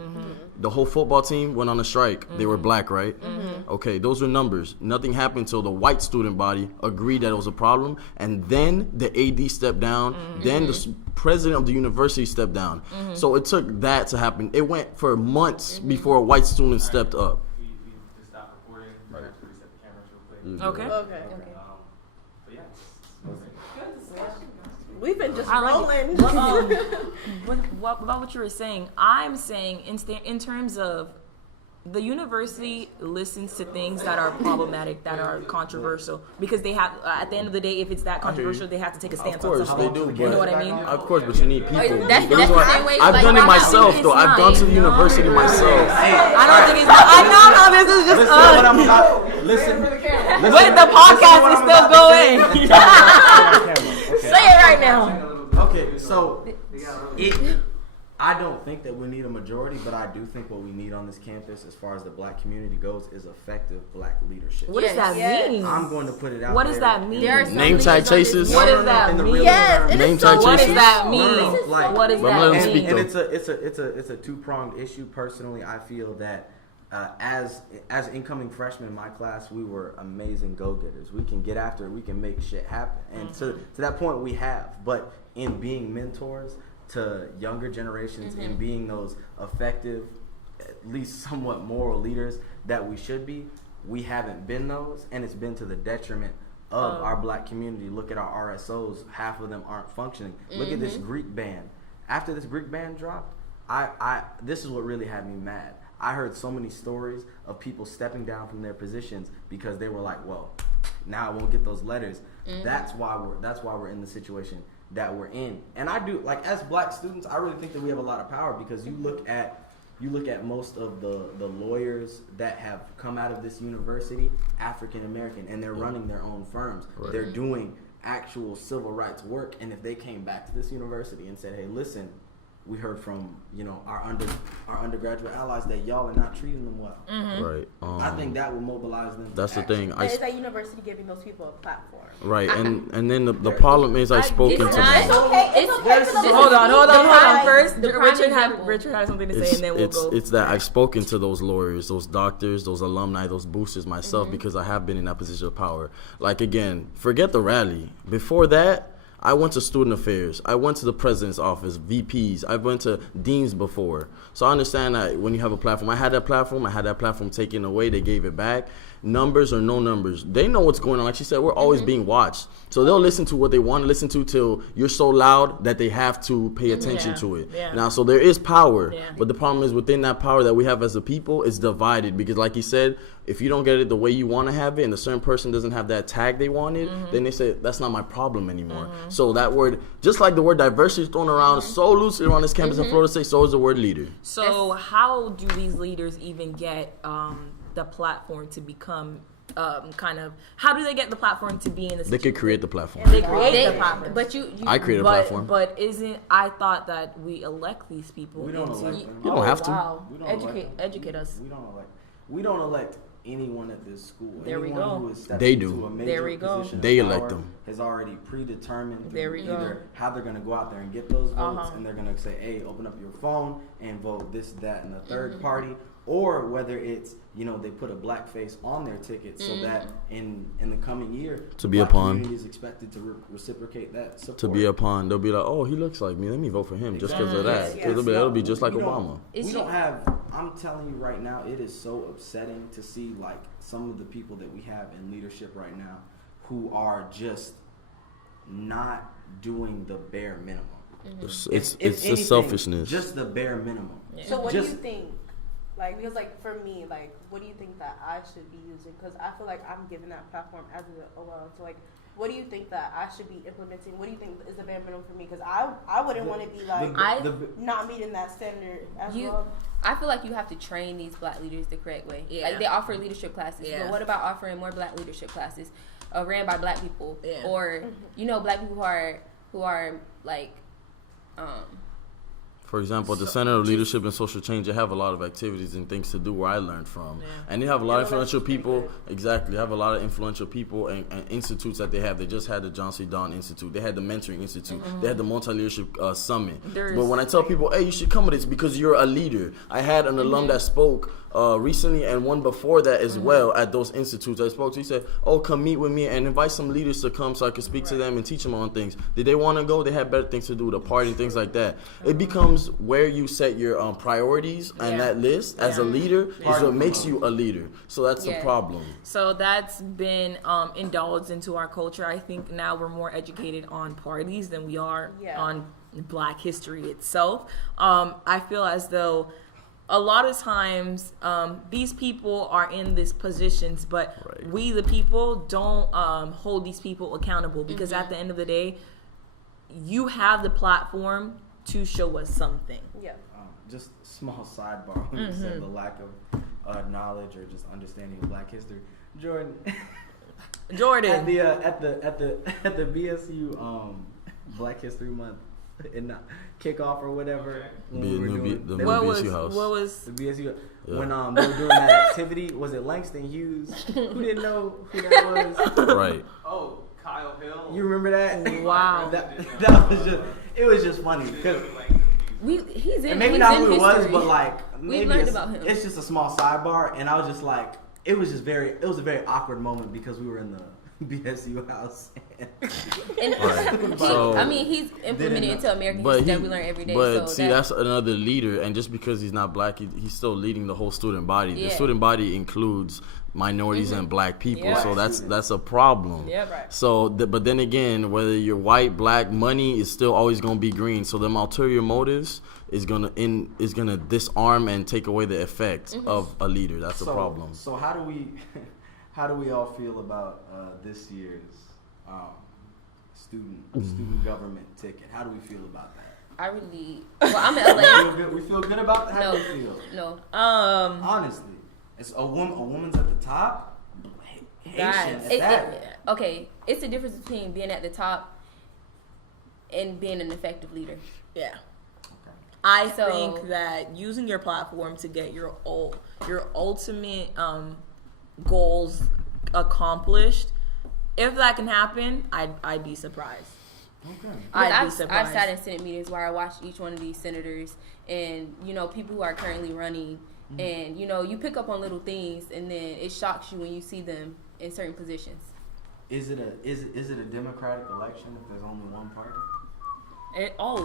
The whole football team went on a strike. They were black, right? Okay, those are numbers. Nothing happened until the white student body agreed that it was a problem, and then the AD stepped down, then the president of the university stepped down. So it took that to happen. It went for months before a white student stepped up. Okay. So yeah. We've been just rolling. What about what you were saying? I'm saying in terms of the university listens to things that are problematic, that are controversial, because they have, at the end of the day, if it's that controversial, they have to take a stance on something. Of course they do. You know what I mean? Of course, but you need people. That's the same way. I've done it myself, though. I've gone to the university myself. I don't think it's. I know how this is just us. Listen. Wait, the podcast is still going. Say it right now. Okay, so I don't think that we need a majority, but I do think what we need on this campus, as far as the black community goes, is effective black leadership. What does that mean? I'm going to put it out What there. does that mean? There are some Name tag leaders on this- chasers. What does that in the mean? real Yes, term. it Name is so tag What does chasers. that mean? No, like, What does But I'm letting that them mean? speak, and though. it's a two-pronged issue. Personally, I feel that as incoming freshmen in my class, we were amazing go-getters. We can get after it. We can make shit happen. And to that point, we have. But in being mentors to younger generations, in being those effective, at least somewhat moral leaders that we should be, we haven't been those, and it's been to the detriment of our black community. Look at our RSOs; half of them aren't functioning. Look at this Greek band. After this Greek band dropped, this is what really had me mad. I heard so many stories of people stepping down from their positions because they were like, "Well, now I won't get those letters." That's why we're in the situation that we're in. And I do, like, as black students, I really think that we have a lot of power, because you look at most of the lawyers that have come out of this university, African American, and they're running their own firms. Right. They're doing actual civil rights work. And if they came back to this university and said, "Hey, listen, we heard from our undergraduate allies that y'all are not treating them well," Right. I think that will mobilize them. That's to the thing. But is that university giving those people a platform? Right, and then the problem is I've spoken to It's them. not. It's okay. It's okay for the Hold on. First, the prime Richard had something to say, and then we'll go. It's that I've spoken to those lawyers, those doctors, those alumni, those boosters myself, because I have been in that position of power. Like, again, forget the rally. Before that, I went to student affairs. I went to the president's office, VPs. I went to deans before. So I understand that when you have a platform, I had that platform taken away. They gave it back. Numbers or no numbers, they know what's going on. Like she said, we're always being watched. So they'll listen to what they want to listen to till you're so loud that they have to pay attention to it. Yeah. Now, so there is power, Yeah. but the problem is within that power that we have as a people, it's divided. Because like you said, if you don't get it the way you want to have it, and a certain person doesn't have that tag they wanted, then they say, that's not my problem anymore. So that word, just like the word diversity is thrown around so loosely around this campus in Florida State, so is the word leader. So how do these leaders even get the platform to become how do they get the platform to be in this? They could create the platform. They create the platform. But I create a platform. But I thought that we elect these people. We don't into- elect them. You don't have to. Wow. We don't elect them. Educate us. We don't elect anyone at this school. There we Anyone go. who is stepping They do. into a major There we go. position of They elect power them. has already predetermined There we go. either how they're going to go out there and get those votes, Uh-huh. and they're going to say, "Hey, open up your phone and vote this, that, and the third party," or whether it's they put a black face on their ticket so that in the coming year To be black upon. community is expected to reciprocate that support. To be upon, they'll be like, oh, he looks like me. Let me vote for him just because of that. Yes, Because it'll be just like We don't- Obama. We don't have. I'm telling you right now, it is so upsetting to see like some of the people that we have in leadership right now who are just not doing the bare minimum. It's If the anything, selfishness. Just the bare minimum. So what do Just- you think? Like, because like for me, like, what do you think that I should be using? Because I feel like I'm given that platform as well. So like, what do you think that I should be implementing? What do you think is the bare minimum for me? Because I wouldn't want to be like not meeting that standard as well. I feel like you have to train these black leaders the correct way. Yeah. Like they offer leadership classes, Yeah. but what about offering more black leadership classes ran by black people, Yeah. or black people who are like For example, at the Center of Leadership and Social Change, they have a lot of activities and things to do where I learned from. Yeah. And they have a lot of influential that's pretty people. good. Exactly. They have a lot of influential people and institutes that they have. They just had the John C. Donne Institute. They had the Mentoring Institute. They had the Multi-Leadership Summit. But when I tell people, hey, you should come with this because you're a leader. I had an alum that spoke recently and one before that as well at those institutes I spoke to. He said, oh, come meet with me and invite some leaders to come so I can speak to them and teach them on things. Did they want to go? They had better things to do, the party and things like that. It becomes where you set your priorities and that list as a leader is what makes you a leader. So that's the problem. So that's been indulged into our culture. I think now we're more educated on parties than we are on Black history itself. I feel as though a lot of times these people are in these positions, but we the people don't hold these people accountable, because at the end of the day, you have the platform to show us something. Yeah. Just small sidebar when you said the lack of knowledge or just understanding of Black history. Jordan at the BSU Black History Month in the kickoff or whatever. When Be we were doing, the they What were- was BSU house. what was the BSU. Yeah. When they were doing that activity, was it Langston Hughes? Who didn't know who that was? Right. Oh, Kyle Hill. You remember that? Wow. that was just. It was just funny because. He's in. And maybe he's not in who it was, history. but like maybe learned it's, about him. it's just a small sidebar, and I was just like, it was a very awkward moment because we were in the BSU house. And Right. So- he's implemented into American But history he, that we learn every day. but so see, that's another leader, and just because he's not black, he's still leading the whole student body. The Yeah. student body includes minorities and black people, Yeah. so that's a problem. Yeah, right. So, but then again, whether you're white, black, money is still always gonna be green. So them ulterior motives is gonna disarm and take away the effect of a leader. That's a problem. So how do we all feel about this year's student government ticket? How do we feel about that? I'm in LA. We feel good about that. How do we feel? No. Honestly, it's a woman's at the top. Haitian Guys, at that. okay, it's the difference between being at the top and being an effective leader. Yeah. I So- think that using your platform to get your ultimate goals accomplished, if that can happen, I'd be surprised. Okay. I'd be I've surprised. sat in Senate meetings where I watched each one of these senators and, people who are currently running, and, you pick up on little things and then it shocks you when you see them in certain positions. Is it a democratic election if there's only one party?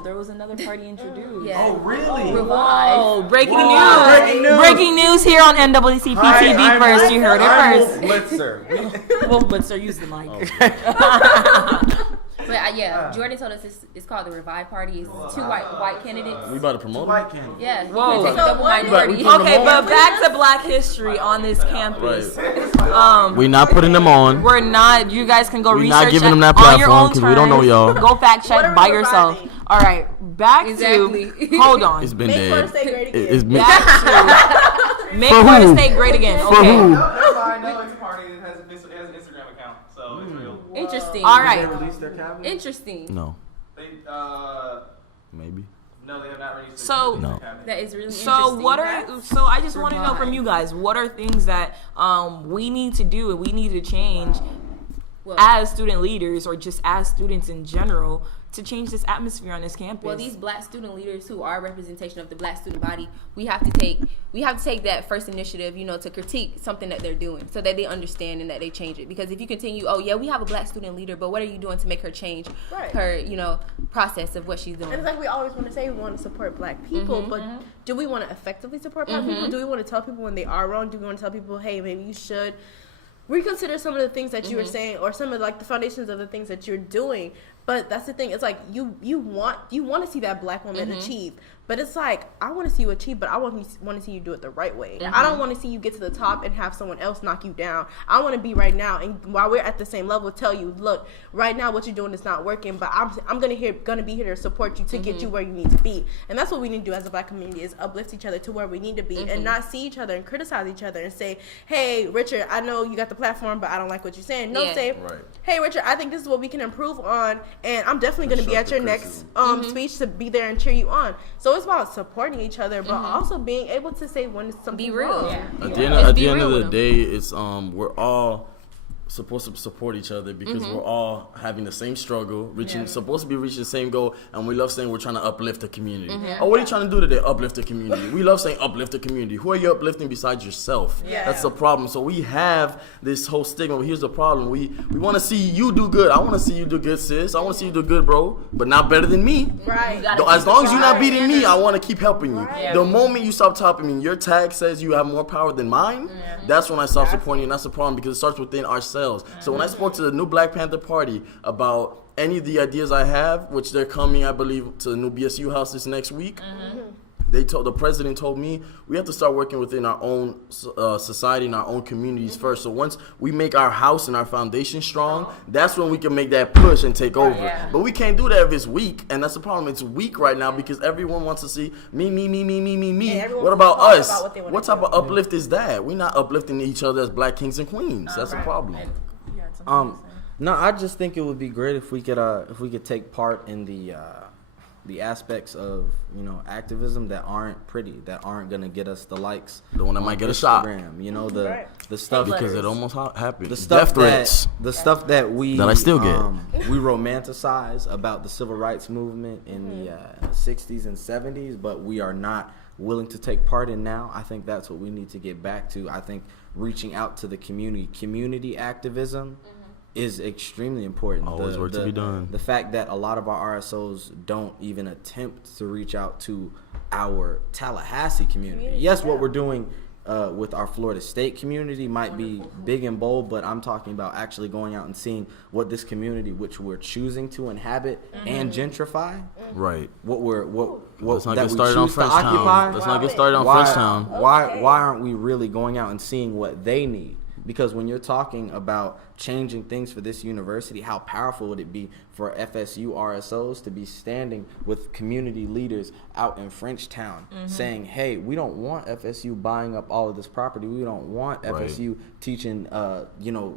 There was another party introduced. Yeah. Oh, really? Revive. Oh, breaking Whoa, news! breaking news. Breaking news here on NAACPTV first. You heard it first. Blitzer. Well, but sir, use the mic. But Jordan told us it's called the Revive Party. It's two white candidates. We about to promote White it. candidates. Yeah. Whoa. You can take So double what- minority. Okay, but back to Black history on this campus. We not putting them on. We're not. You guys can go We research not giving them that on your platform own 'cause we don't know terms. y'all. Go fact What are check we by yourself. reviving? All right, back Exactly. to. Hold on. It's been Make dead. Florida State great again. It's been, Back to make For Florida who? State great again. For Okay. who? No, that's fine. No, it's a party. It has an Instagram account, so it's real. Interesting. All Did right. they release their cabinet? Interesting. no, They, maybe. no, they have not released. So- No. That is really So interesting. what are? So I just want to know from you guys, what are things that we need to do and we need to change Well, as student leaders or just as students in general to change this atmosphere on this campus? Well, these black student leaders who are representation of the black student body, we have to take that first initiative, to critique something that they're doing so that they understand and that they change it. Because if you continue, we have a black student leader, but what are you doing to make her change Right. her, process of what she's doing? And it's like we always want to say we want to support black people, but do we want to effectively support black people? Do we want to tell people when they are wrong? Do we want to tell people, hey, maybe you should reconsider some of the things that you were saying or some of the foundations of the things that you're doing? But that's the thing. It's like you want to see that black woman achieve, but it's like I want to see you achieve, but I want to see you do it the right way. I don't want to see you get to the top and have someone else knock you down. I want to be right now, and while we're at the same level, tell you, look, right now what you're doing is not working, but I'm gonna be here to support you to get you where you need to be. And that's what we need to do as a black community, is uplift each other to where we need to be, and not see each other and criticize each other and say, hey, Richard, I know you got the platform, but I don't like what you're saying. No, say, Right. hey, Richard, I think this is what we can improve on, and I'm definitely going to be at your next speech to be there and cheer you on. So it's about supporting each other, but also being able to say when something Be real. wrong. Yeah. At the end, Let's at be the end real of the with 'em. day, it's we're all supposed to support each other because we're all having the same struggle, supposed to be reaching the same goal, and we love saying we're trying to uplift the community. Oh, what are you trying to do today? Uplift the community. We love saying uplift the community. Who are you uplifting besides yourself? Yeah. That's the problem. So we have this whole stigma. But here's the problem: we want to see you do good. I want to see you do good, sis. I want to see you do good, bro, but not better than me. Right. As long as you're not beating me, I want to keep helping you. Right. The moment you stop topping me, your tag says you have more power than mine, that's when I stop supporting you, and that's the problem because it starts within ourselves. So when I spoke to the new Black Panther Party about any of the ideas I have, which they're coming, I believe, to the new BSU house this next week, the president told me we have to start working within our own society and our own communities first. So once we make our house and our foundation strong, that's when we can make that push and take over. Yeah. But we can't do that if it's weak, and that's the problem. It's weak right now because everyone wants to see me. Yeah, everyone What about wants to us? talk about what they wanna What type do. of uplift is that? We're not uplifting each other as black kings and queens. That's the problem. No, I just think it would be great if we could take part in the the aspects of, you know, activism that aren't pretty, that aren't gonna get us the likes. The one that might get a shot. You know, the stuff because it almost happened. The stuff Death threats. The stuff that I still get. We romanticize about the civil rights movement in the 60s and 70s, but we are not willing to take part in now. I think that's what we need to get back to. I think reaching out to the community activism is extremely important. Always work to be done. The fact that a lot of our RSOs don't even attempt to reach out to our Tallahassee community. Yes, what we're doing with our Florida State community might be big and bold, but I'm talking about actually going out and seeing what this community, which we're choosing to inhabit and gentrify, right? Let's not that get started on Frenchtown. Let's not get started on Frenchtown. Why aren't we really going out and seeing what they need? Because when you're talking about changing things for this university, how powerful would it be for FSU RSOs to be standing with community leaders out in Frenchtown saying, hey, we don't want FSU buying up all of this property. We don't want FSU teaching,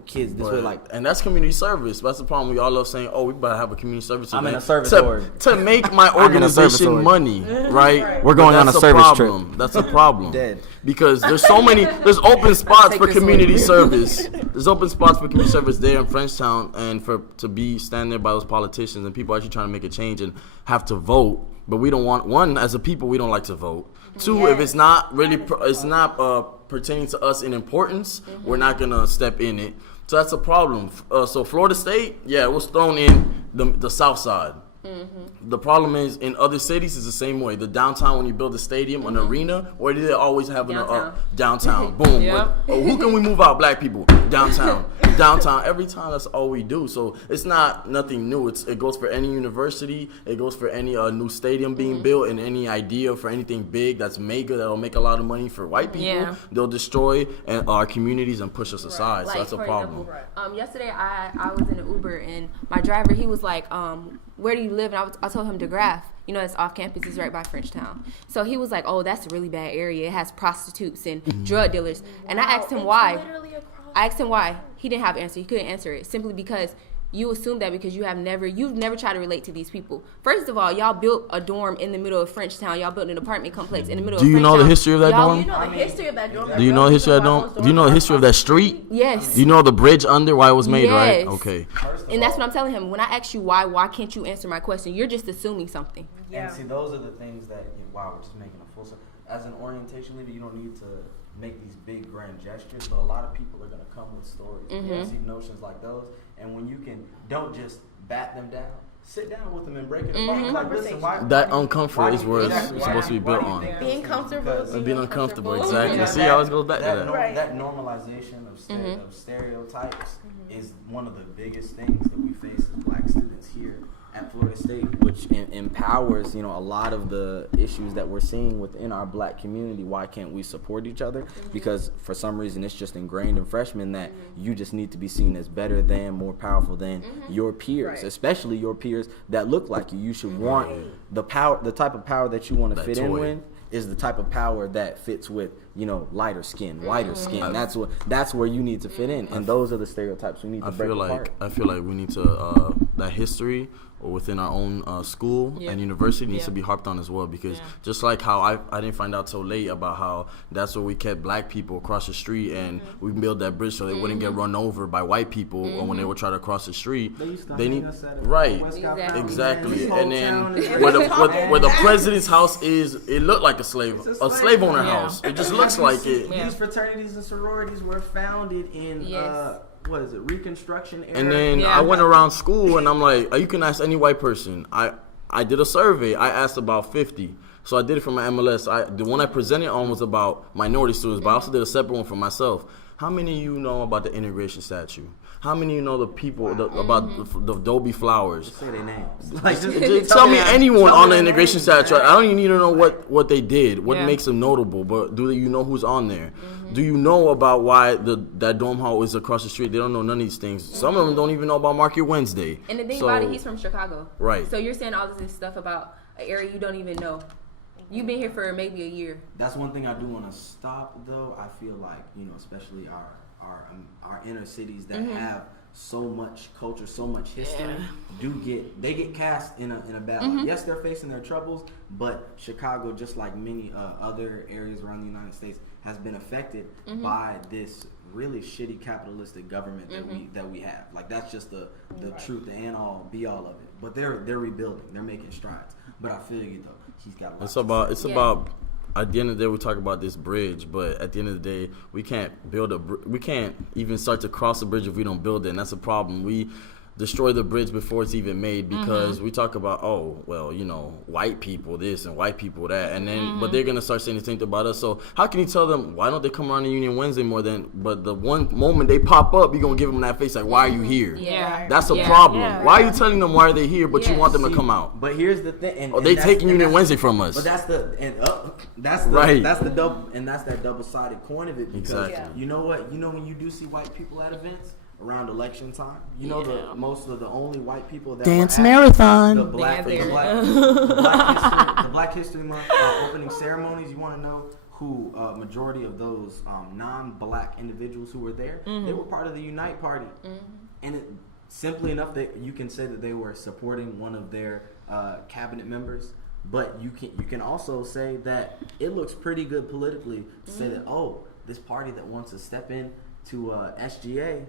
kids this way. Like, and that's community service. That's the problem. We all love saying, oh, we better have a community service event. I'm in a service org. To make my organization money, right? We're going on a service trip. That's a problem. Dead. Because there's there's open spots for community service. There's open spots for community service there in Frenchtown, and to be standing there by those politicians and people actually trying to make a change and have to vote. But we don't want, one, as a people, we don't like to vote. Two, if it's not really, pertaining to us in importance, we're not gonna step in it. So that's a problem. So Florida State, it was thrown in the South Side. The problem is in other cities it's the same way. The downtown, when you build a stadium, an arena, or do they always have downtown? Boom. Who can we move out? Black people. Downtown. Every time, that's all we do. So it's nothing new. It goes for any university. It goes for any new stadium being built, and any idea for anything big that's mega that'll make a lot of money for white people. They'll destroy our communities and push us aside. So that's a problem. Yesterday I was in an Uber, and my driver, he was like, where do you live? And I told him DeGraff. You know, it's off campus. It's right by Frenchtown. So he was like, oh, that's a really bad area. It has prostitutes and drug dealers. And I asked him why. He didn't have an answer. He couldn't answer it, simply because you assume that because you've never tried to relate to these people. First of all, y'all built a dorm in the middle of Frenchtown. Y'all built an apartment complex in the middle of Frenchtown. Do you know the history of that dorm? You know the history of that dorm. Do you know the history of that dorm? Do you know the history of that street? Yes. Do you know the bridge under why it was made, right? Okay. And that's what I'm telling him. When I ask you why can't you answer my question? You're just assuming something. And see, those are the things that, we're just making a full circle. As an orientation leader, you don't need to make these big grand gestures, but a lot of people are going to come with stories. You see notions like those, and when you don't just bat them down, sit down with them and break it apart. Like, listen, that uncomfort is where it's supposed to be built on. Being comfortable. Being uncomfortable, exactly. See, I always goes back to that. That normalization of stereotypes is one of the biggest things that we face as Black students here at Florida State, which empowers, a lot of the issues that we're seeing within our Black community. Why can't we support each other? Because for some reason it's just ingrained in freshmen that you just need to be seen as better than, more powerful than your peers, especially your peers that look like you. You should want the type of power that you want to fit in with is the type of power that fits with, lighter skin, whiter skin. That's where you need to fit in, and those are the stereotypes we need to break apart. I feel like we need to that history within our own school and university needs to be harped on as well, because just like how I didn't find out so late about how that's where we kept Black people across the street, and we built that bridge so they wouldn't get run over by white people when they would try to cross the street. They need exactly. And then where the president's house is, it looked like a slave owner house. It just looks like it. These fraternities and sororities were founded in Reconstruction era. And then I went around school, and I'm like, you can ask any white person. I did a survey. I asked about 50. So I did it for my MLS. The one I presented on was about minority students, but I also did a separate one for myself. How many of you know about the integration statue? How many of you know the people about the Adobe flowers? Just say their names. Just tell me anyone on the integration statue. I don't even need to know what they did, what makes them notable, but do you know who's on there? Do you know about why that dorm hall is across the street? They don't know none of these things. Some of them don't even know about Market Wednesday. And the thing about it, he's from Chicago. Right. So you're saying all this stuff about an area you don't even know. You've been here for maybe a year. That's one thing I do want to stop, though. I feel like, especially our inner cities that have so much culture, so much history, they get cast in a bad light. Yes, they're facing their troubles, but Chicago, just like many other areas around the United States, has been affected by this really shitty capitalistic government that we have. Like, that's just the truth, the end all be all of it. But they're rebuilding, they're making strides. But I feel you though, he's got a lot. It's about. At the end of the day, we talk about this bridge, but at the end of the day, we can't we can't even start to cross the bridge if we don't build it, and that's a problem. We destroy the bridge before it's even made because we talk about, oh, well, you know, white people this and white people that, and then but they're gonna start saying the same thing about us. So how can you tell them why don't they come around to Union Wednesday more than? But the one moment they pop up, you're gonna give them that face like, why are you here? Yeah, that's a problem. Yeah. Why are you telling them why are they here, but you want them to come out? But here's the thing, they taking Union Wednesday from us. But that's that double-sided coin of it, because you know what? You know when you do see white people at events around election time, you know the most of the only white people that dance marathon, the Black History Month opening ceremonies. You want to know who majority of those non-black individuals who were there? They were part of the Unite Party, and simply enough, that you can say that they were supporting one of their cabinet members. But you can also say that it looks pretty good politically to say that, oh, this party that wants to step in to SGA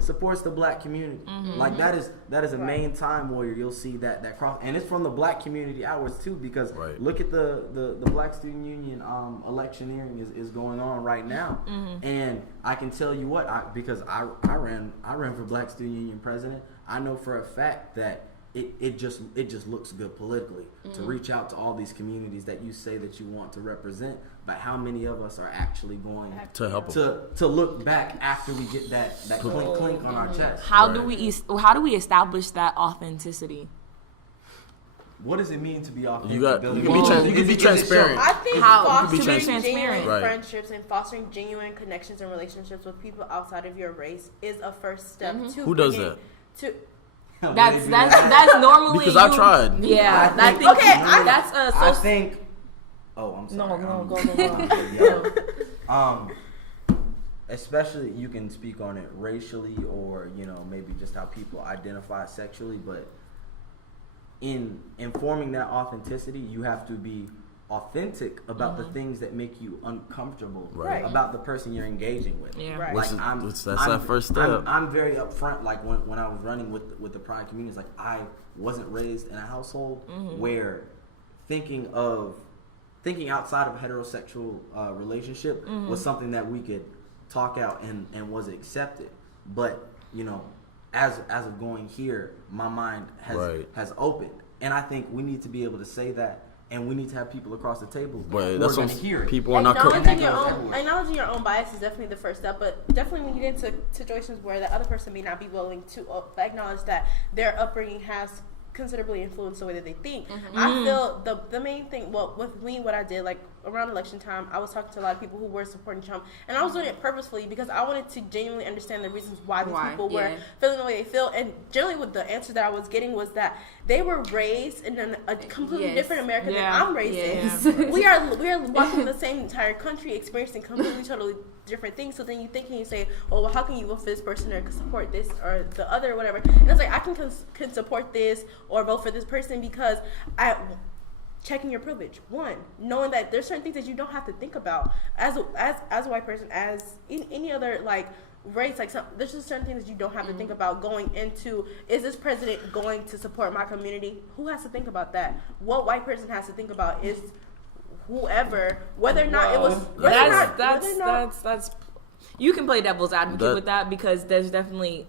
supports the black community. Like that is a main time where you'll see that cross, and it's from the black community outwards too, because look at the Black Student Union electioneering is going on right now, and I can tell you what, because I ran for Black Student Union president, I know for a fact that it just looks good politically to reach out to all these communities that you say that you want to represent, but how many of us are actually going to help to look back after we get that clink clink on our chest? How do we establish that authenticity? What does it mean to be authentic? You can be transparent. I think fostering genuine Right. friendships and fostering genuine connections and relationships with people outside of your race is a first step to Who does that? That's normally because I tried. Yeah, that's a I think. Oh, I'm sorry. Go. Especially you can speak on it racially, or maybe just how people identify sexually, but in informing that authenticity, you have to be authentic about the things that make you uncomfortable about the person you're engaging with. Yeah. Right. That's that first step. I'm very upfront. Like when I was running with the Pride communities, like I wasn't raised in a household where thinking outside of a heterosexual relationship was something that we could talk out and was accepted. But as of going here, my mind has opened, and I think we need to be able to say that. And we need to have people across the table but who are going to hear it. People are not acknowledging your own bias is definitely the first step, but definitely when you get into situations where the other person may not be willing to acknowledge that their upbringing has considerably influenced the way that they think. I feel the main thing, well, with me, what I did, like around election time, I was talking to a lot of people who were supporting Trump, and I was doing it purposefully because I wanted to genuinely understand the reasons why these people were feeling the way they feel. And generally, with the answer that I was getting was that they were raised in a completely different America than I'm raised in. We are walking the same entire country, experiencing completely totally different things. So then you think and you say, oh, well, how can you vote for this person or support this or the other or whatever? And it's like, I can support this or vote for this person because checking your privilege. One, knowing that there's certain things that you don't have to think about as a white person, as in any other like race. Like there's just certain things that you don't have to think about going into. Is this president going to support my community? Who has to think about that? What white person has to think about is whoever, whether or not it was. That's. You can play devil's advocate with that because there's definitely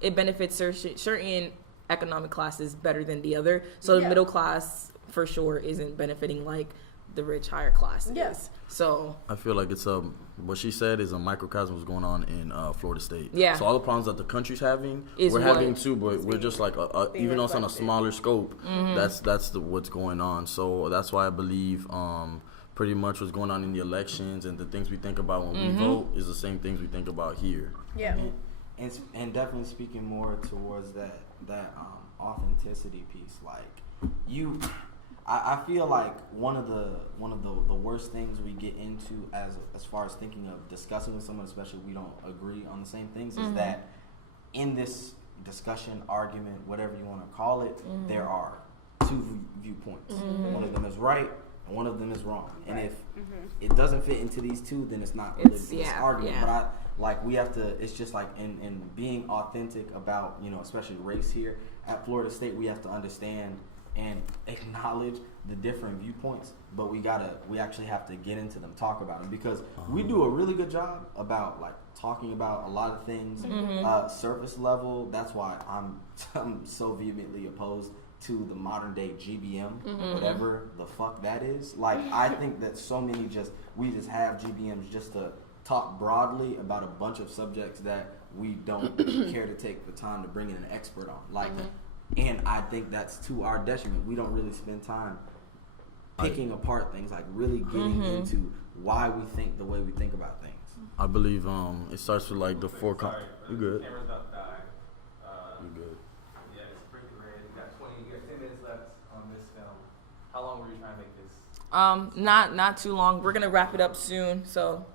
it benefits certain economic classes better than the other. So the middle class for sure isn't benefiting like the rich higher class is. So I feel like it's what she said is a microcosm of what's going on in Florida State. Yeah. So all the problems that the country's having, we're having too, but we're just like even though it's on a smaller scope, that's what's going on. So that's why I believe pretty much what's going on in the elections and the things we think about when we vote is the same things we think about here. Yeah. And definitely speaking more towards that authenticity piece, like I feel like one of the worst things we get into as far as thinking of discussing with someone, especially if we don't agree on the same things, is that in this discussion, argument, whatever you want to call it, there are two viewpoints. One of them is right and one of them is wrong. And if it doesn't fit into these two, then it's not really this argument. But we have to, it's just like in being authentic about, especially race here at Florida State, we have to understand and acknowledge the different viewpoints, but we actually have to get into them, talk about them, because we do a really good job about talking about a lot of things surface level. That's why I'm so vehemently opposed to the modern day GBM, whatever the fuck that is. I think that so many we just have GBMs just to talk broadly about a bunch of subjects that we don't care to take the time to bring in an expert on. And I think that's to our detriment. We don't really spend time picking apart things, really getting into why we think the way we think about things. I believe it starts with the four. You good? Camera's about to die. You good? Yeah, it's freaking red. You got 10 minutes left on this film. How long were you trying to make this? Not too long. We're gonna wrap it up soon, so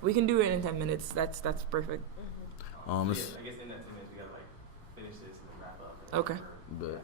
we can do it in 10 minutes. That's perfect. I guess in that 10 minutes we gotta finish this and then wrap up. Okay. But,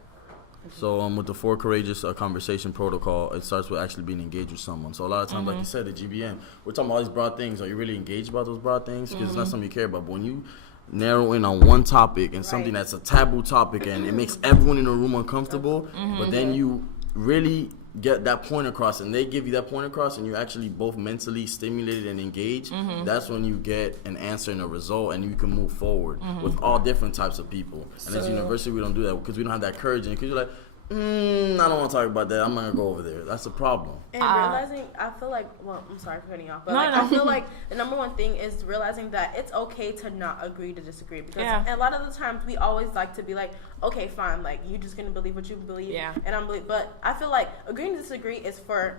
so with the 4 courageous conversation protocol, it starts with actually being engaged with someone. So a lot of times, like you said, the GBM, we're talking about all these broad things. Are you really engaged about those broad things? Because it's not something you care about. But when you narrow in on one topic and something that's a taboo topic and it makes everyone in the room uncomfortable, but then you really get that point across and they give you that point across and you're actually both mentally stimulated and engaged, that's when you get an answer and a result and you can move forward with all different types of people. And as a university, we don't do that because we don't have that courage, and because you're like, I don't want to talk about that, I'm not going to go over there. That's the problem. And realizing, I feel like, I'm sorry for cutting you off, but I feel like the number one thing is realizing that it's okay to not agree to disagree. Because a lot of the times we always like to be like, okay, fine, you're just going to believe what you believe. And I'm but I feel like agreeing to disagree is for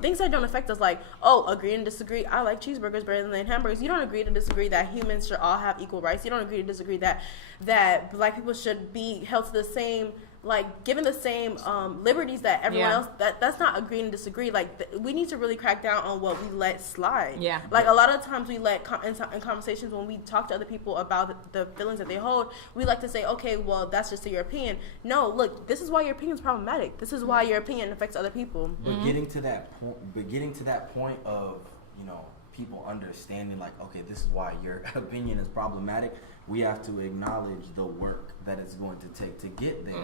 things that don't affect us, agree and disagree. I like cheeseburgers better than hamburgers. You don't agree to disagree that humans should all have equal rights. You don't agree to disagree that black people should be held to the same, given the same liberties that everyone else. That's not agreeing to disagree. We need to really crack down on what we let slide. A lot of times we let in conversations when we talk to other people about the feelings that they hold, we like to say, okay, well, that's just your opinion. No, look, this is why your opinion is problematic. This is why your opinion affects other people. But getting to that point of people understanding okay, this is why your opinion is problematic. We have to acknowledge the work that it's going to take to get there.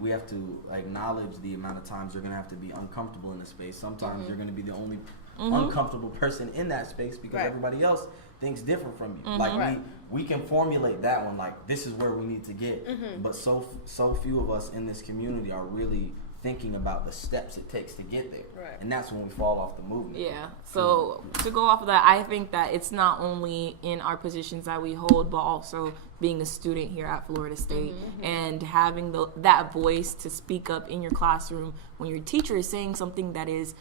We have to acknowledge the amount of times you're going to have to be uncomfortable in the space. Sometimes you're going to be the only uncomfortable person in that space because everybody else thinks different from you. We can formulate that one this is where we need to get. But so few of us in this community are really thinking about the steps it takes to get there. And that's when we fall off the movement. So to go off of that, I think that it's not only in our positions that we hold, but also being a student here at Florida State and having that voice to speak up in your classroom when your teacher is saying something that is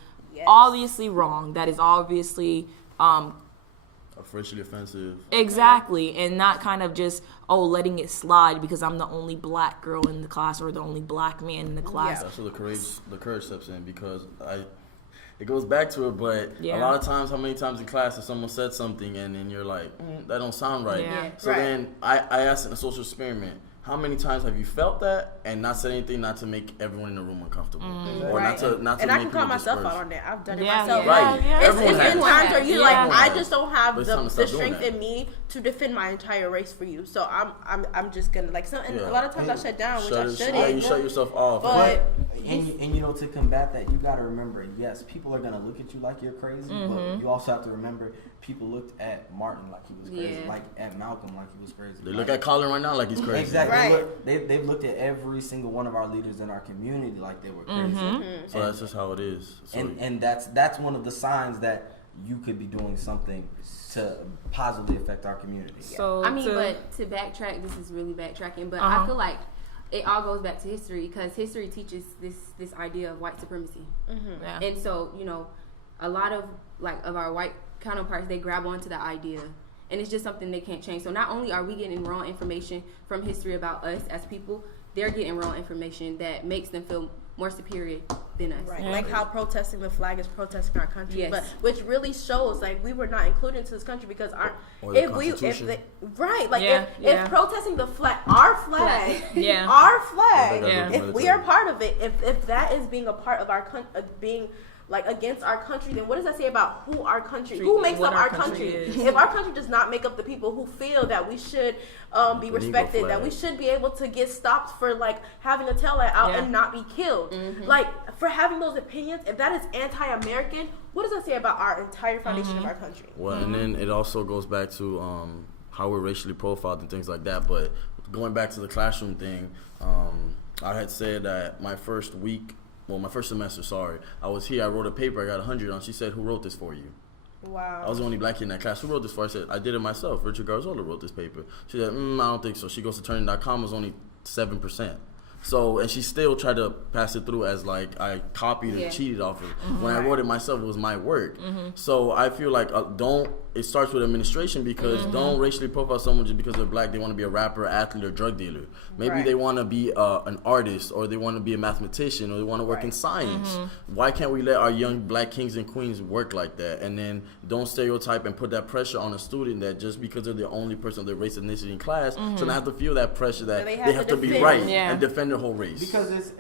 obviously wrong, that is obviously racially offensive. Exactly. And not kind of just letting it slide because I'm the only black girl in the class or the only black man in the class. That's where the courage steps in, because it goes back to it, but a lot of times, how many times in class if someone said something and then you're like, that don't sound right. So then I asked in a social experiment, how many times have you felt that and not said anything, not to make everyone in the room uncomfortable, or not to and make I can call myself disperse. out on that. I've done it myself. It's been times where you're I just don't have the strength in me to defend my entire race for you. So I'm just gonna and a lot of times I shut down, which I shouldn't. You shut yourself off. But to combat that, you got to remember, yes, people are gonna look at you like you're crazy, but you also have to remember people looked at Martin like he was crazy, at Malcolm like he was crazy. They look at Colin right now like he's crazy. Exactly. They've looked at every single one of our leaders in our community like they were crazy. So that's just how it is. So and that's one of the signs that you could be doing something to positively affect our community. So but to backtrack, this is really backtracking, but I feel like it all goes back to history, because history teaches this idea of white supremacy. And so a lot of of our white counterparts, they grab onto the idea, and it's just something they can't change. So not only are we getting wrong information from history about us as people, they're getting wrong information that makes them feel more superior than us. Right, like how protesting the flag is protesting our country, Yes. but which really shows like we were not included into this country because if protesting the flag, our flag, if we are part of it, if that is being a part of our being like against our country, then what does that say about who our country, who makes up our country? If our country does not make up the people who feel that we should be respected, that we should be able to get stopped for like having a tail light out and not be killed, like for having those opinions, if that is anti-American, what does that say about our entire foundation of our country? Well, and then it also goes back to how we're racially profiled and things like that. But going back to the classroom thing, I had said that my first semester, I was here, I wrote a paper, I got 100 on. She said, "Who wrote this for you?" Wow. I was the only black kid in that class. "Who wrote this for?" I said, "I did it myself. Richard Garzola wrote this paper." She said, "I don't think so." She goes to turning.com, was only 7%. So, and she still tried to pass it through as like I copied and cheated off of it. When I wrote it myself, it was my work. So I feel like it starts with administration, because don't racially profile someone just because they're black. They want to be a rapper, athlete, or drug dealer. Maybe they want to be an artist, or they want to be a mathematician, or they want to work in science. Why can't we let our young black kings and queens work like that? And then don't stereotype and put that pressure on a student that just because they're the only person of their race, ethnicity in class, so they have to feel that pressure that they have to be right and defend their whole race. Because it's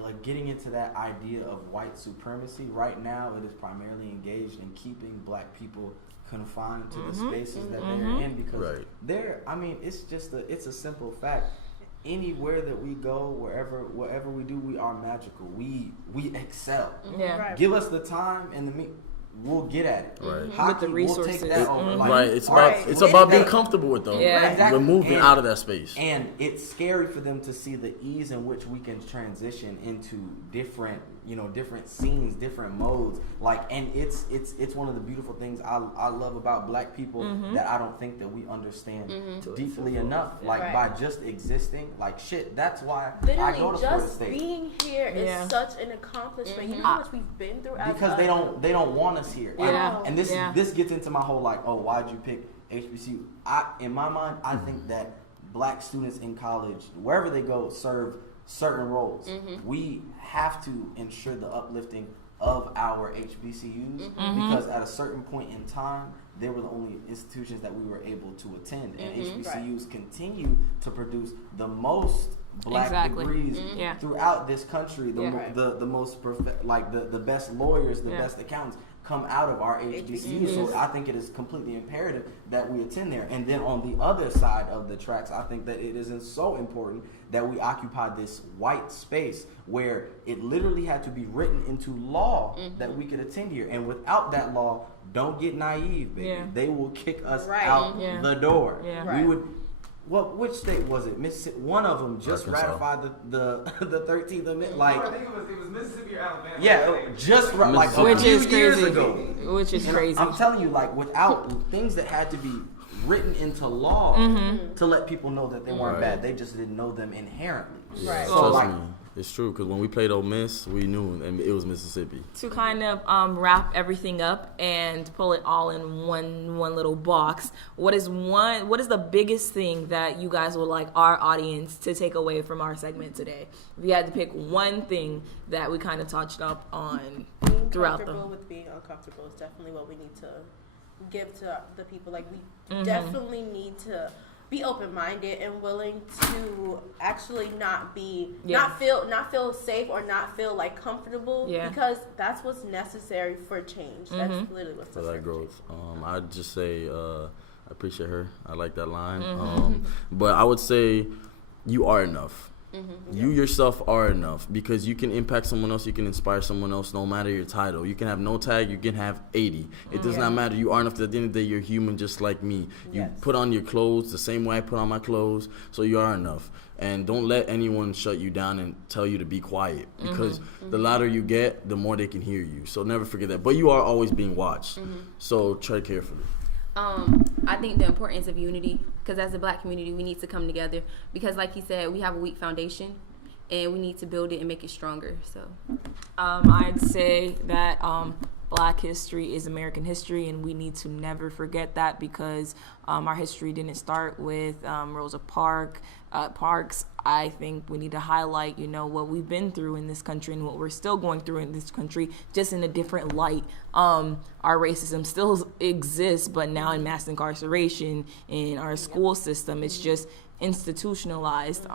like getting into that idea of white supremacy right now, it is primarily engaged in keeping black people confined to the spaces that they're in, because it's a simple fact. Anywhere that we go, whatever we do, we are magical. We excel. Give us the time and the we'll get at it. Hockey, with the resources. We'll take that over. It's about being comfortable with them. Exactly. We're moving out of that space. And it's scary for them to see the ease in which we can transition into different scenes, different modes. And it's one of the beautiful things I love about black people that I don't think that we understand deeply enough. By just existing, that's why I go to Florida State. Just being here is such an accomplishment. You know how much we've been through because they don't want us here. And this gets into my whole why'd you pick HBCU? In my mind, I think that black students in college, wherever they go, serve certain roles. We have to ensure the uplifting of our HBCUs because at a certain point in time, they were the only institutions that we were able to attend, and HBCUs continue to produce the most black degrees throughout this country. The most perfect, the best lawyers, the best accountants come out of our HBCUs. So I think it is completely imperative that we attend there. And then on the other side of the tracks, I think that it isn't so important that we occupy this white space where it literally had to be written into law that we could attend here. And without that law, don't get naive, baby. They will kick us out the door. We would. Which state was it? Mississippi. One of them just ratified the 13th Amendment. I think it was Mississippi or Alabama. Yeah, just a few years ago. Which is crazy. I'm telling you, without things that had to be written into law to let people know that they weren't bad, they just didn't know them inherently. Right. So it's true, because when we played Ole Miss, we knew, and it was Mississippi. To kind of wrap everything up and pull it all in one little box, what is the biggest thing that you guys would like our audience to take away from our segment today? If you had to pick one thing that we kind of touched up on throughout being uncomfortable is definitely what we need to give to the people. We definitely need to be open-minded and willing to actually not feel safe or not feel comfortable because that's what's necessary for change. That's literally what's necessary for that growth. I'd just say I appreciate her. I like that line. But I would say you are enough. You yourself are enough, because you can impact someone else, you can inspire someone else, no matter your title. You can have no tag, you can have 80. It does not matter. You are enough. At the end of the day, you're human just like me. You put on your clothes the same way I put on my clothes, so you are enough. And don't let anyone shut you down and tell you to be quiet, because the louder you get, the more they can hear you. So never forget that. But you are always being watched, so tread carefully. I think the importance of unity, because as a black community, we need to come together, because like you said, we have a weak foundation and we need to build it and make it stronger. So I'd say that Black history is American history, and we need to never forget that, because our history didn't start with Rosa Parks. I think we need to highlight, what we've been through in this country and what we're still going through in this country, just in a different light. Our racism still exists, but now in mass incarceration in our school system, it's just institutionalized.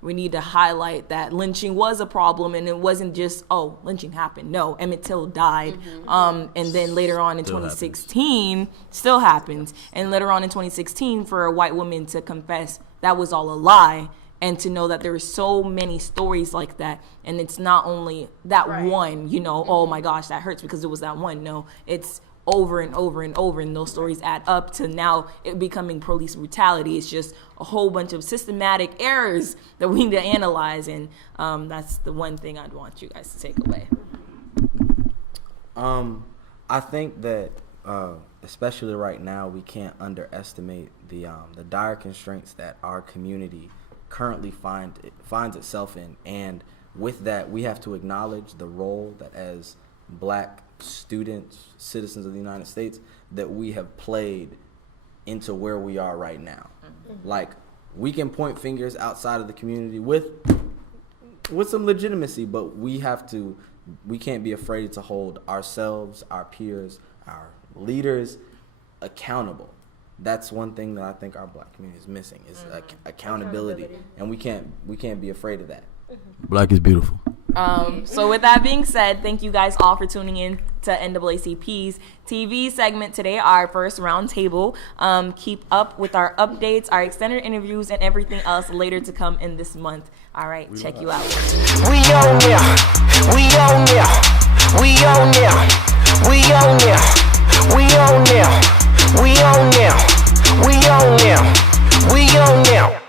We need to highlight that lynching was a problem, and it wasn't just, lynching happened. No, Emmett Till died. And then later on in 2016, still happens. And later on in 2016, for a white woman to confess that was all a lie, and to know that there are so many stories like that, and it's not only that one, oh my gosh, that hurts because it was that one. No, it's over and over and over, and those stories add up to now it becoming police brutality. It's just a whole bunch of systematic errors that we need to analyze, and that's the one thing I'd want you guys to take away. I think that especially right now, we can't underestimate the dire constraints that our community currently finds itself in, and with that, we have to acknowledge the role that as Black students, citizens of the United States, that we have played into where we are right now. Like, we can point fingers outside of the community with some legitimacy, but we can't be afraid to hold ourselves, our peers, our leaders accountable. That's one thing that I think our Black community is missing, is accountability, and we can't be afraid of that. Black is beautiful. So with that being said, thank you guys all for tuning in to NAACP's TV segment today, our first roundtable. Keep up with our updates, our extended interviews, and everything else later to come in this month. All right, check you out. We on there. We on there. We on there. We on there. We on there. We on there. We on there. We on there.